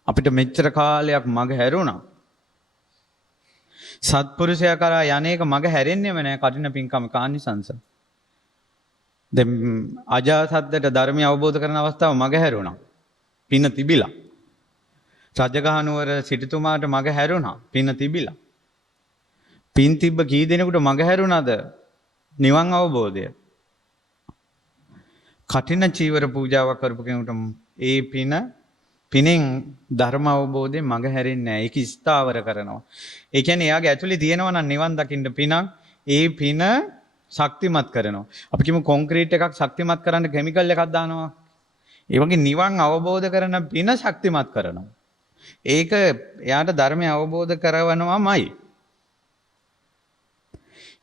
අපිට මෙච්චර කාලයක් මග හැරුණා. සත්පුරුෂයා කරා යන්නේක මග හැරෙන්නේම නැහැ කටින පින්කම කානිසංස. දැන් අජාසද්දට ධර්මය අවබෝධ කරන අවස්ථාව මග හැරුණා. පින තිබිලා. රජගහනුවර සිටුතුමාට මග හැරුණා. පින තිබිලා. පින් තිබ්බ කී දෙනෙකුට මග හැරුණාද? නිවන් අවබෝධය. කටින චීවර පූජාවක් කරපු කෙනෙකුට ඒ පිනෙන් ධර්ම අවබෝධයෙන් මග හැරෙන්නේ නැහැ. ඒක ස්ථාවර කරනවා. ඒ කියන්නේ එයාගේ ඇතුලේ තියෙනවා නම් නිවන් දකින්න පිනක්, ඒ පින ශක්තිමත් කරනවා. අපි කියමු කොන්ක්‍රීට් එකක් ශක්තිමත් කරන්න කිමිකල් එකක් දානවා. ඒ වගේ නිවන් අවබෝධ කරන පින ශක්තිමත් කරනවා. ඒක එයාට ධර්මය අවබෝධ කරවනවාමයි.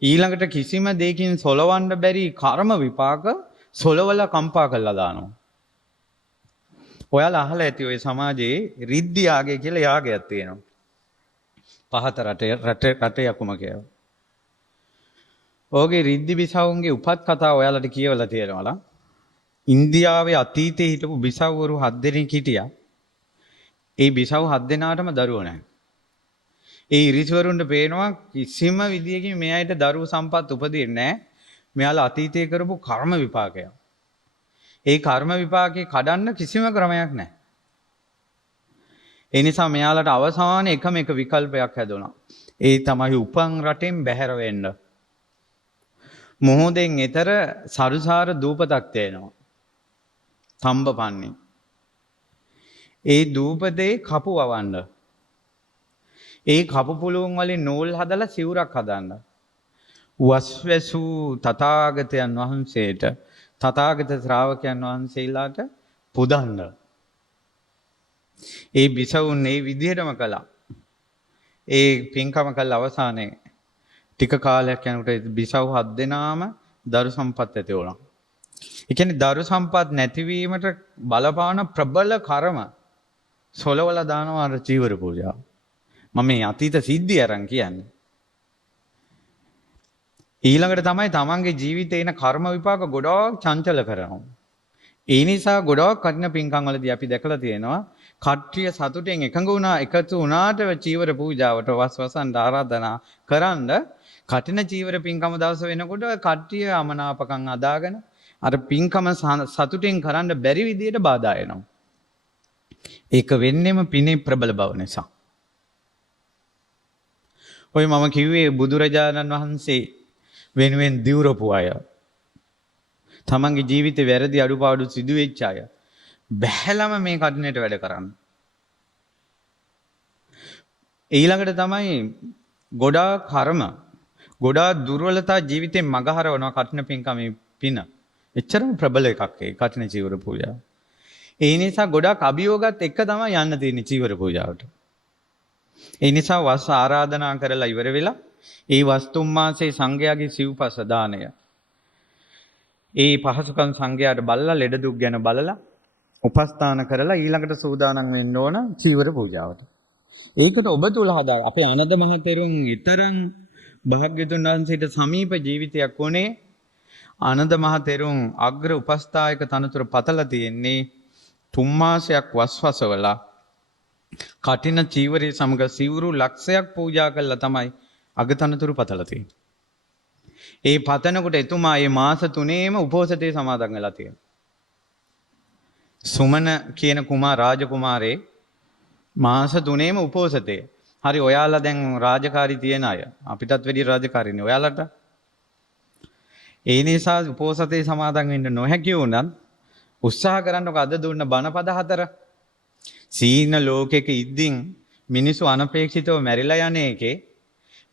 ඊළඟට කිසිම දෙයකින් සොලවන්න බැරි කර්ම විපාක සොලවලා කම්පා කරලා දානවා. ඔයාලා අහලා ඇති ඔය සමාජයේ රිද්දි යාගය කියලා යාගයක් තියෙනවා. පහත රටේ යකුම කියව. ඕගේ රිද්දි බිසවුන්ගේ උපත් කතා ඔයාලට කියවලා තියෙනවලා. ඉන්දියාවේ අතීතයේ හිටපු බිසව්වරු 7 දෙනෙක් හිටියා. ඒ බිසව් 7 දෙනාටම දරුවෝ නැහැ. ඒ ඉරිසිවරුන්ට පේනවා කිසිම විදියකින් මේ අයට දරුවෝ සම්පත් උපදින්නේ නැහැ. මෙයාලා අතීතයේ කරපු කර්ම විපාකය. ඒ කර්ම විපාකේ කඩන්න කිසිම ක්‍රමයක් නැහැ. ඒ නිසා මෙයාලට අවසානයේ එකම එක විකල්පයක් හැදුණා. ඒ තමයි උපන් රටෙන් බැහැර වෙන්න. මොහොතෙන් ඈතර සරුසාර දූපතක් තියෙනවා. තම්බපන්නේ. ඒ දූපතේ කපු වවන්න. ඒ කපු පුළුවන් වලින් නූල් හදලා සිවුරක් හදන්න. වස්වැසූ තථාගතයන් වහන්සේට තථාගත ශ්‍රාවකයන් වහන්සේලාට පුදන්න. ඒ බිසවුන් ඒ විදිහටම කළා. ඒ පින්කම කළ අවසානයේ ටික කාලයක් යනකොට බිසව් 7 දෙනාම දරු සම්පත් ඇති වුණා. ඒ කියන්නේ දරු සම්පත් නැතිවීමට බලපාන ප්‍රබල කර්ම සොලවලා දානවා අර චීවර පූජාව. මම මේ අතීත සිද්ධිය අරන් කියන්නේ. ඊළඟට තමයි තමන්ගේ ජීවිතේ එන කර්ම විපාක ගොඩාක් චංචල කරනවා. ඒ නිසා ගොඩාක් කටින පින්කම් වලදී අපි දැකලා තියෙනවා කට්ටිය සතුටෙන් එකතු වුණාට චීවර පූජාවට වස්වසන් ආරාධනා කරන්න කටින චීවර පින්කම දවස වෙනකොට කට්ටිය අමනාපකම් අදාගෙන අර පින්කම සතුටෙන් කරන්න බැරි විදියට බාධා එනවා. ඒක වෙන්නේම පිනේ ප්‍රබල බව නිසා. ඔය මම කිව්වේ බුදුරජාණන් වහන්සේ වෙනුවෙන් දිවුරපු අය. තමන්ගේ ජීවිතේ වැරදි අඩුපාඩු සිදු වෙච්ච අය බැහැලම මේ කඩනට වැඩ කරන්න. ඊළඟට තමයි ගොඩාක් කර්ම ගොඩාක් දුර්වලතා ජීවිතේ මගහරවනවා කටින පින්කමේ පින. එච්චරම ප්‍රබල එකක් ඒ කටින චීවර පූජාව. ඒ නිසා ගොඩාක් අභියෝගات එක තමයි යන්න තියෙන්නේ චීවර පූජාවට. ඒ නිසා වස් ආරාධනා කරලා ඉවර වෙලා ඒ වස්තුම් මාසේ සංඝයාගේ සිව්පස දාණය ඒ පහසුකම් සංඝයාට බලලා ලෙඩ දුක් ගැන බලලා උපස්ථාන කරලා ඊළඟට සූදානම් වෙන්න ඕන චීවර පූජාවට. ඒකට ඔබ තුල හදා අපේ ආනන්ද මහතෙරුන් ඊතරම් භාග්‍යතුන් වහන්සේට සමීප ජීවිතයක් උනේ ආනන්ද මහතෙරුන් අග්‍ර උපස්ථායක තනතුර පතලා තියෙන්නේ 3 මාසයක් වස්වසවලා කටින චීවරයේ සමග සිවුරු ලක්ෂයක් පූජා කළා තමයි අගතනතුරු පතලා තියෙන්නේ. ඒ පතනකොට එතුමා මේ මාස 3ේම උපෝසතේ සමාදන් වෙලා තියෙනවා. සුමන කියන රාජකුමාරේ මාස 3ේම උපෝසතේ. හරි ඔයාලා දැන් රාජකාරී තියෙන අය. අපිටත් වැඩි රාජකාරීනේ ඔයාලට. ඒ නිසා උපෝසතේ සමාදන් වෙන්න නොහැකි වුණත් උත්සාහ කරන්නකො අද දුන්න බණපද 4. සීන ලෝකෙක ඉද්දින් මිනිසු අනපේක්ෂිතව මැරිලා යන එකේ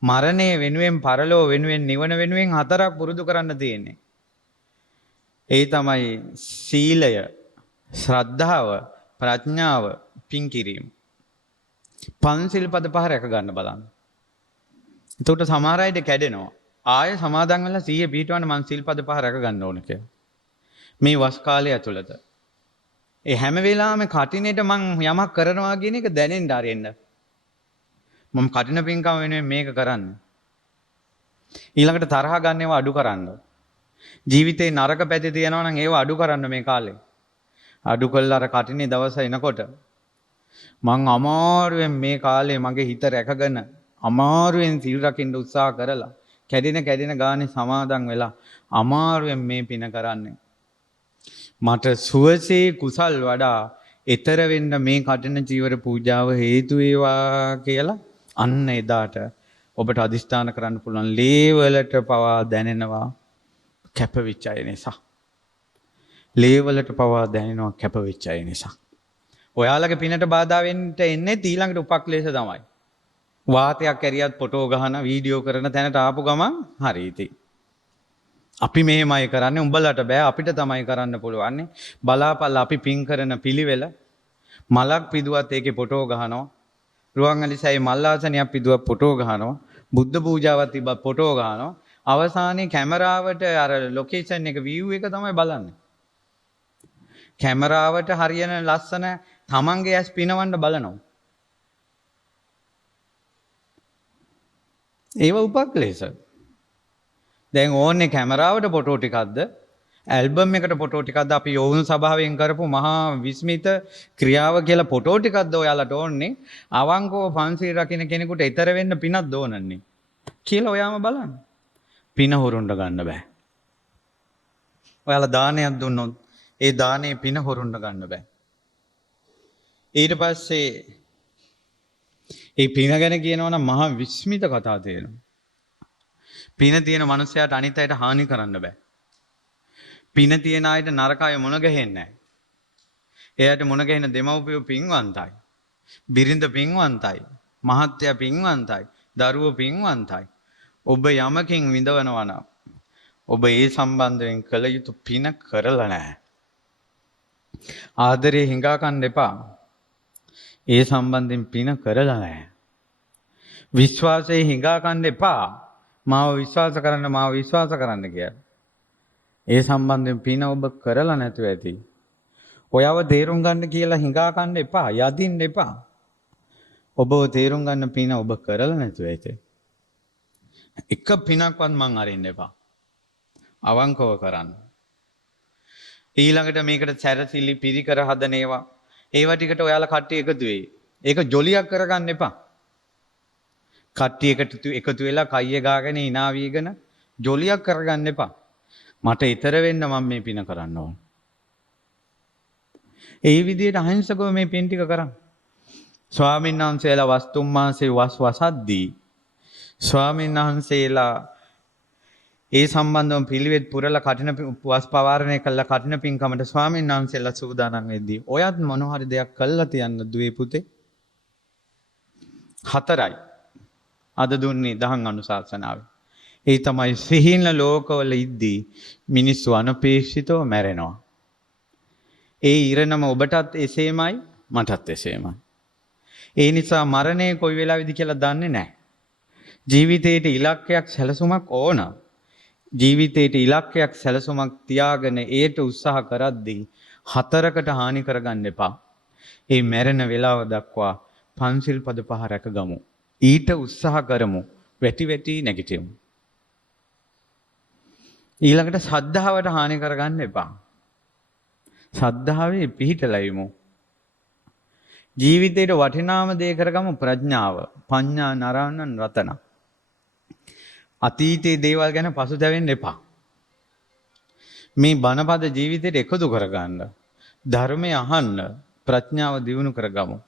මරණය වෙනුවෙන් පරලෝ වෙනුවෙන් නිවන වෙනුවෙන් 4ක් පුරුදු කරන්න තියෙන්නේ. ඒ තමයි සීලය, ශ්‍රද්ධාව, ප්‍රඥාව, පින් කිරීම. පන්සිල් පද 5 රැක ගන්න බලන්න. එතකොට සමහර අයද කැඩෙනවා. ආය සමාදන් වෙලා 100 පිටවන්න මං සිල් පද 5 රැක ගන්න ඕන කියලා. මේ වස් කාලය ඇතුළත. ඒ හැම වෙලාවෙම කටිනේට මං යමක් කරනවා කියන එක දැනෙන්න ආරෙන්න. මම කටින පින්කම වෙනුවෙන් මේක කරන්න. ඊළඟට තරහ ගන්න ඒවා අඩු කරන්න. ජීවිතේ නරක පැති තියෙනවා නම් ඒවා අඩු කරන්න මේ කාලේ. අඩු කළා අර කටිනේ දවස එනකොට මං අමාරුවෙන් මේ කාලේ මගේ හිත රැකගෙන අමාරුවෙන් සිල් රකින්න උත්සාහ කරලා කැඩෙන ගානේ සමාදන් වෙලා අමාරුවෙන් මේ පින කරන්නේ. මට සුවසේ කුසල් වඩා ඊතර වෙන්න මේ කටින චීවර පූජාව හේතු වේවා කියලා අන්න එදාට ඔබට අදිස්ථාන කරන්න පුළුවන් ලේවලට පවා දැනෙනවා කැපවිච්ච අය නිසා. ලේවලට පවා දැනෙනවා කැපවිච්ච අය නිසා. ඔයාලගේ පිනට බාධා වෙන්න එන්නේ ඊළඟට උපක්ලේශ තමයි. වාතයක් ඇරියත් ෆොටෝ ගහන වීඩියෝ කරන තැනට ආපු ගමන් හරි ඉතින්. අපි මෙහෙමයි කරන්නේ උඹලට බෑ අපිට තමයි කරන්න පුළුවන්. බලාපල්ලා අපි පින් කරන පිළිවෙල මලක් පිදුවත් ඒකේ ෆොටෝ ගහනවා. රුවන්වැලිසෑයේ මල්ලාසනයක් පිදුවක් ෆොටෝ ගහනවා. බුද්ධ පූජාවක් තිබ්බත් ෆොටෝ ගහනවා. අවසානයේ කැමරාවට අර ලොකේෂන් එක view එක තමයි බලන්නේ. කැමරාවට හරියන ලස්සන තමන්ගේ ඇස් පිනවන්න බලනවා. ඒව උපක්ලේශ. දැන් ඕනේ කැමරාවට ෆොටෝ ටිකක්ද ඇල්බම් එකට ෆොටෝ ටිකක්ද අපි යෝන් සභාවෙන් කරපු මහා විස්මිත ක්‍රියාව කියලා ෆොටෝ ටිකක්ද ඔයාලට ඕනේ අවංකව පන්සිල් රකින්න කෙනෙකුට ඊතර වෙන්න පිනක් දෝනන්නේ කියලා ඔයාම බලන්න. පින හොරුන්න ගන්න බෑ. ඔයාලා දානයක් දුන්නොත් ඒ දානේ පින හොරුන්න ගන්න බෑ. ඊට පස්සේ ඒ පින ගැන කියනවා නම් මහා විස්මිත කතා තියෙනවා. පින තියෙන මනුස්සයාට අනිත් අයට හානි කරන්න බෑ. පින තියෙන අයට නරක අය මුණ ගැහෙන්නේ නැහැ. එයාට මුණ ගැහෙන දෙමව්පියෝ පින්වන්තයි. බිරිඳ පින්වන්තයි. මහත්තයා පින්වන්තයි. දරුවෝ පින්වන්තයි. ඔබ යමකින් විඳවනවා නම් ඔබ ඒ සම්බන්ධයෙන් කළ යුතු පින කරලා නැහැ. ආදරේ හිඟා කන්න එපා. ඒ සම්බන්ධයෙන් පින කරලා නැහැ. විශ්වාසයේ හිඟා කන්න එපා. මාව විශ්වාස කරන්න කියලා. ඒ සම්බන්ධයෙන් පින ඔබ කරලා නැතුව ඇති. ඔයව තේරුම් ගන්න කියලා හිඟා කන්න එපා. යදින්න එපා. ඔබ තේරුම් ගන්න පින ඔබ කරලා නැතුව ඇති. එක පිනක්වත් මං අරින්න එපා. අවංකව කරන්න. ඊළඟට මේකට සැරසිලි පිරිකර හදන ඒවා. ඒවා ටිකට ඔයාලා කට්ටිය එකතු වෙයි. ඒක ජොලියක් කරගන්න එපා. කට්ටියකට එකතු වෙලා කයිය ගාගෙන hina වීගෙන ජොලියක් කරගන්න එපා. මට ඊතර වෙන්න මම මේ පින කරන්න ඕන. ඒ විදිහට අහිංසකව මේ පින් ටික කරන්න. ස්වාමීන් වහන්සේලා වස්තුම් මාසේ වසද්දී ස්වාමීන් වහන්සේලා ඒ සම්බන්ධව පිළිවෙත් පුරලා කටින වස් පවාරණය කළා කටින පින්කමට ස්වාමීන් වහන්සේලා සූදානම් වෙද්දී ඔයත් මොන හරි දෙයක් කළා තියන්න දුවේ පුතේ. 4යි අද දුන්නේ දහම් අනුශාසනාවේ. ඒ තමයි සිහින ලෝකවල ඉද්දී මිනිස්සු අනපේක්ෂිතව මැරෙනවා. ඒ ඉරණම ඔබටත් එසේමයි මටත් එසේමයි. ඒ නිසා මරණය කොයි වෙලාවෙද කියලා දන්නේ නැහැ. ජීවිතේට ඉලක්කයක් සැලසුමක් ඕන. ජීවිතේට ඉලක්කයක් සැලසුමක් තියාගෙන ඒට උත්සාහ කරද්දී 4කට හානි කරගන්න එපා. ඒ මැරෙන වෙලාව දක්වා පන්සිල් පද 5 රැකගමු. ඊට උත්සාහ කරමු. වැටි වැටි නැගිටිමු. ඊළඟට ශ්‍රද්ධාවට හානි කරගන්න එපා. ශ්‍රද්ධාවේ පිහිටලයිමු. ජීවිතේට වටිනාම දේ කරගමු ප්‍රඥාව. පඤ්ඤා නරාණං රතන. අතීතයේ දේවල් ගැන පසුතැවෙන්න එපා. මේ බණපද ජීවිතේට එකතු කරගන්න. ධර්මය අහන්න ප්‍රඥාව දියුණු කරගමු.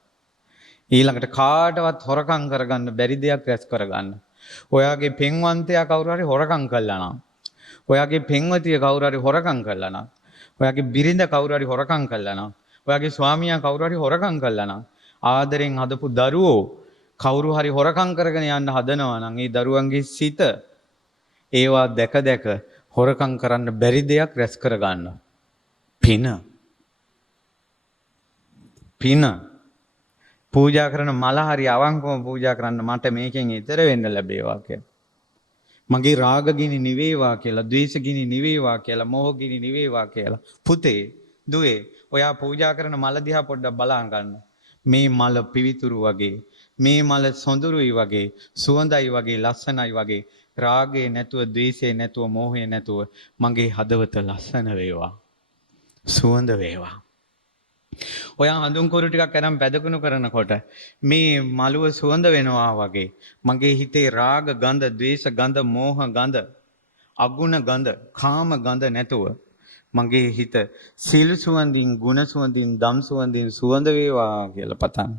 ඊළඟට කාටවත් හොරකම් කරගන්න බැරි දෙයක් රැස් කරගන්න. ඔයාගේ පෙන්වන්තයා කවුරු හරි හොරකම් කළා නම්, ඔයාගේ පෙන්වතිය කවුරු හරි හොරකම් කළා නම්, ඔයාගේ බිරිඳ කවුරු හරි හොරකම් කළා නම්, ඔයාගේ ස්වාමියා කවුරු හරි හොරකම් කළා නම්, ආදරෙන් හදපු දරුවෝ කවුරු හරි හොරකම් කරගෙන යන්න හදනවා නම් ඒ දරුවන්ගේ සිත ඒවා දැක දැක හොරකම් කරන්න බැරි දෙයක් රැස් කරගන්න. පින පූජා කරන මල හරි අවංකවම පූජා කරන්න මට මේකෙන් ඈතර වෙන්න ලැබේවා කියලා. මගේ රාගගිනි නිවේවා කියලා, ද්වේෂගිනි නිවේවා කියලා, මෝහගිනි නිවේවා කියලා. පුතේ, දුවේ, ඔයා පූජා කරන මල දිහා පොඩ්ඩක් බලන් ගන්න. මේ මල පිවිතුරු වගේ, මේ මල සොඳුරුයි වගේ, සුවඳයි වගේ, ලස්සනයි වගේ, රාගේ නැතුව, ද්වේෂේ නැතුව, මෝහේ නැතුව මගේ හදවත ලස්සන වේවා. සුවඳ වේවා. ඔයා හඳුන් කුරු ටිකක් අරන් පැදකුණු කරනකොට මේ මලුව සුවඳ වෙනවා වගේ මගේ හිතේ රාග ගඳ, ද්වේෂ ගඳ, මෝහ ගඳ, අගුණ ගඳ, කාම ගඳ නැතුව මගේ හිත සීල සුවඳින්, ගුණ සුවඳින්, ධම් සුවඳින් සුවඳ වේවා කියලා පතන්න.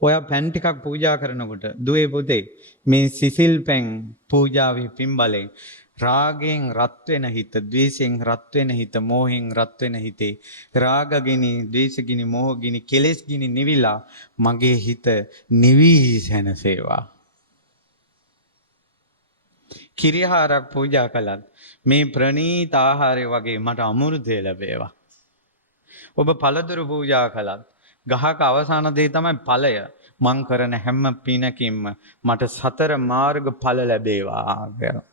ඔයා පැන් ටිකක් පූජා කරනකොට දුවේ පුතේ මේ සිසිල් පැන් පූජාවේ පින්බලෙන් රාගෙන් රත් වෙන හිත, ද්වේෂෙන් රත් වෙන හිත, මෝහෙන් රත් වෙන හිතේ රාගගිනි, ද්වේෂගිනි, මෝහගිනි, කෙලෙස්ගිනි නිවිලා මගේ හිත නිවි සැනසේවා. කිරිහාරක් පූජා කළත් මේ ප්‍රණීත ආහාරය වගේ මට අමෘතය ලැබේවා. ඔබ පළතුරු පූජා කළත් ගහක අවසාන දේ තමයි ඵලය. මං කරන හැම පිනකින්ම මට 4 මාර්ග ඵල ලැබේවා කියලා.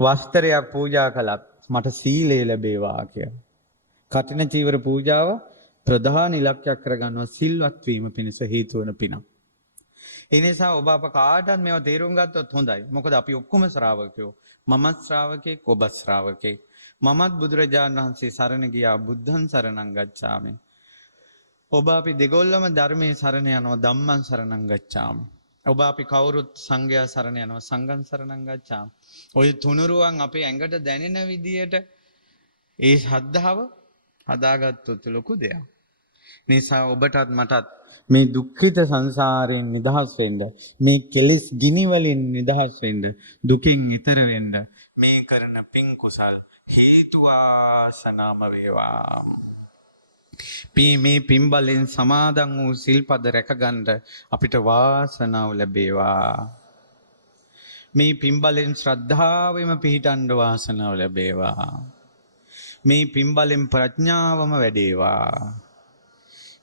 වස්ත්‍රයක් පූජා කළත් මට සීලය ලැබේවා කියලා. කඨින චීවර පූජාව ප්‍රධාන ඉලක්කයක් කරගන්නවා සිල්වත් වීම පිණිස හේතු වන පිනක්. ඒ නිසා ඔබ අප කාටවත් මේවා තේරුම් ගත්තොත් හොඳයි. මොකද අපි ඔක්කොම ශ්‍රාවකයෝ. මමත් ශ්‍රාවකෙක්, ඔබත් ශ්‍රාවකෙක්. මමත් බුදුරජාණන් වහන්සේ සරණ ගියා, බුද්ධං සරණං ගච්ඡාමි. ඔබ අපි දෙගොල්ලම ධර්මයේ සරණ යනවා, ධම්මං සරණං ගච්ඡාමි. ඔබ අපි කවුරුත් සංඝයා සරණ යනවා, සංඝං සරණං ගච්ඡාමි. ඔය තුනුරුවන් අපේ ඇඟට දැනෙන විදියට ඒ ශ්‍රද්ධාව හදාගත්තොත් ලොකු දෙයක්. නිසා ඔබටත් මටත් මේ දුක්ඛිත සංසාරයෙන් නිදහස් වෙන්න, මේ කෙලෙස් ගිනි වලින් නිදහස් වෙන්න, දුකින් ඈතර වෙන්න මේ කරන පින් කුසල් හේතු ආසනාම වේවා. මේ පින්බලෙන් සමාදන් වූ සිල්පද රැකගන්න අපිට වාසනාව ලැබේවා. මේ පින්බලෙන් ශ්‍රද්ධාවෙම පිහිටන්න වාසනාව ලැබේවා. මේ පින්බලෙන් ප්‍රඥාවම වැඩේවා.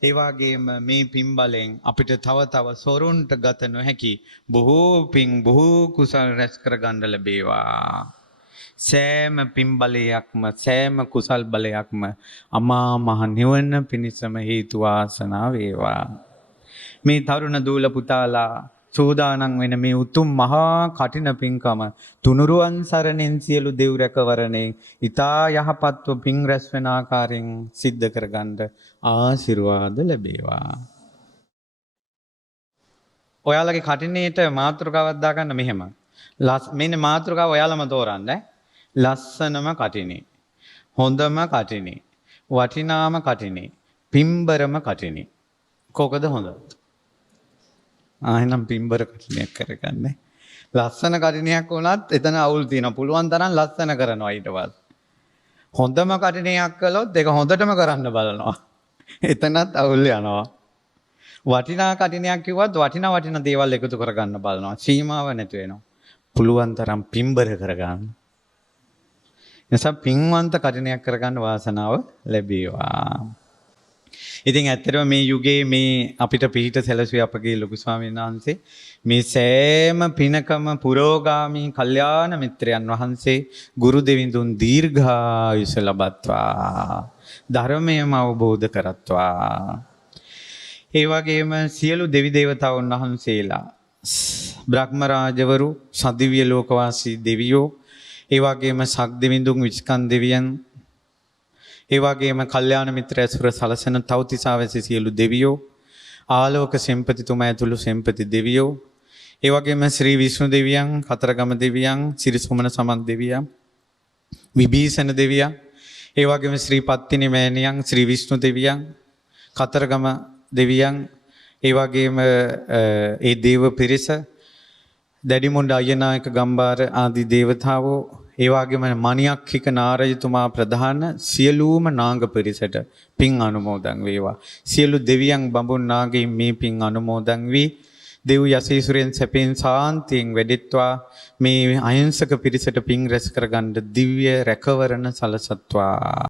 ඒ වගේම මේ පින්බලෙන් අපිට තව තව සොරුන්ට ගත නොහැකි බොහෝ පින් බොහෝ කුසල් රැස් කරගන්න ලැබේවා. සෑම පින්බලයක්ම සෑම කුසල් බලයක්ම අමා මහ නිවන පිණිසම හේතු වාසනා වේවා. මේ තරුණ දූල පුතාලා සෝදානම් වෙන මේ උතුම් මහා කටින පින්කම තුනුරුවන් සරණෙන් සියලු දෙව් රැකවරණේ ඊතා යහපත්ව පින් රැස් වෙන ආකාරයෙන් සිද්ධ කරගන්න ආශිර්වාද ලැබේවා. ඔයාලගේ කටිනේට මාතෘකාවක් දාගන්න මෙහෙම. මෙන්න මාතෘකාව ඔයාලම තෝරන්න. ලස්සනම කටිනේ, හොඳම කටිනේ, වටිනාම කටිනේ, පිම්බරම කටිනේ. කොකද හොඳ? එහෙනම් පිම්බර කටිනයක් කරගන්න. ලස්සන කටිනයක් වුණත් එතන අවුල් තියෙනවා. පුළුවන් තරම් ලස්සන කරනවා ඊට පස්සේ. හොඳම කටිනයක් කළොත් ඒක හොඳටම කරන්න බලනවා. එතනත් අවුල් යනවා. වටිනා කටිනයක් කිව්වත් වටිනා දේවල් එකතු කරගන්න බලනවා. සීමාව නැති වෙනවා. පුළුවන් තරම් පිම්බර කරගන්න. නිසා පින්වන්ත කටිනයක් කරගන්න වාසනාව ලැබේවා. ඉතින් ඇත්තටම මේ යුගයේ මේ අපිට පිහිට සැලසුවේ අපගේ ලොකු ස්වාමීන් වහන්සේ මේ සෑම පිනකම පුරෝගාමී කල්යාණ මිත්‍රයන් වහන්සේ ගුරු දෙවිඳුන් දීර්ඝායුෂ ලබත්වා ධර්මයම අවබෝධ කරත්වා. ඒ වගේම සියලු දෙවි දේවතාවුන් වහන්සේලා බ්‍රහ්ම රාජවරු සදිව්‍ය ලෝකවාසී දෙවියෝ ඒ වගේම සක් දෙවිඳුන් විස්කන් දෙවියන් ඒ වගේම කල්යාණ මිත්‍ර ඇසුර සලසන තවතිසාවැසි සියලු දෙවියෝ ආලෝක සෙම්පතිතුමා ඇතුළු සෙම්පති දෙවියෝ ඒ වගේම ශ්‍රී විෂ්ණු දෙවියන් කතරගම දෙවියන් සිරිසුමන සමන් දෙවියන් විභීෂණ දෙවියන් ඒ වගේම ශ්‍රී පත්තිනි මෑණියන් ශ්‍රී විෂ්ණු දෙවියන් කතරගම දෙවියන් ඒ වගේම ඒ දේව පිරිස දැඩිමුණ්ඩ අයනායක ගම්බාර ආදී දේවතාවෝ ඒ වගේම මණියක්ඛික නාරජතුමා ප්‍රධාන සියලුම නාග පිරිසට පින් අනුමෝදන් වේවා. සියලු දෙවියන් බඹුන් නාගයින් මේ පින් අනුමෝදන් වී දෙව් යසීසුරෙන් සැපෙන් සාන්තියෙන් වැඩෙත්වා මේ අහිංසක පිරිසට පින් රැස් කරගන්න දිව්‍ය රැකවරණ සලසත්වා.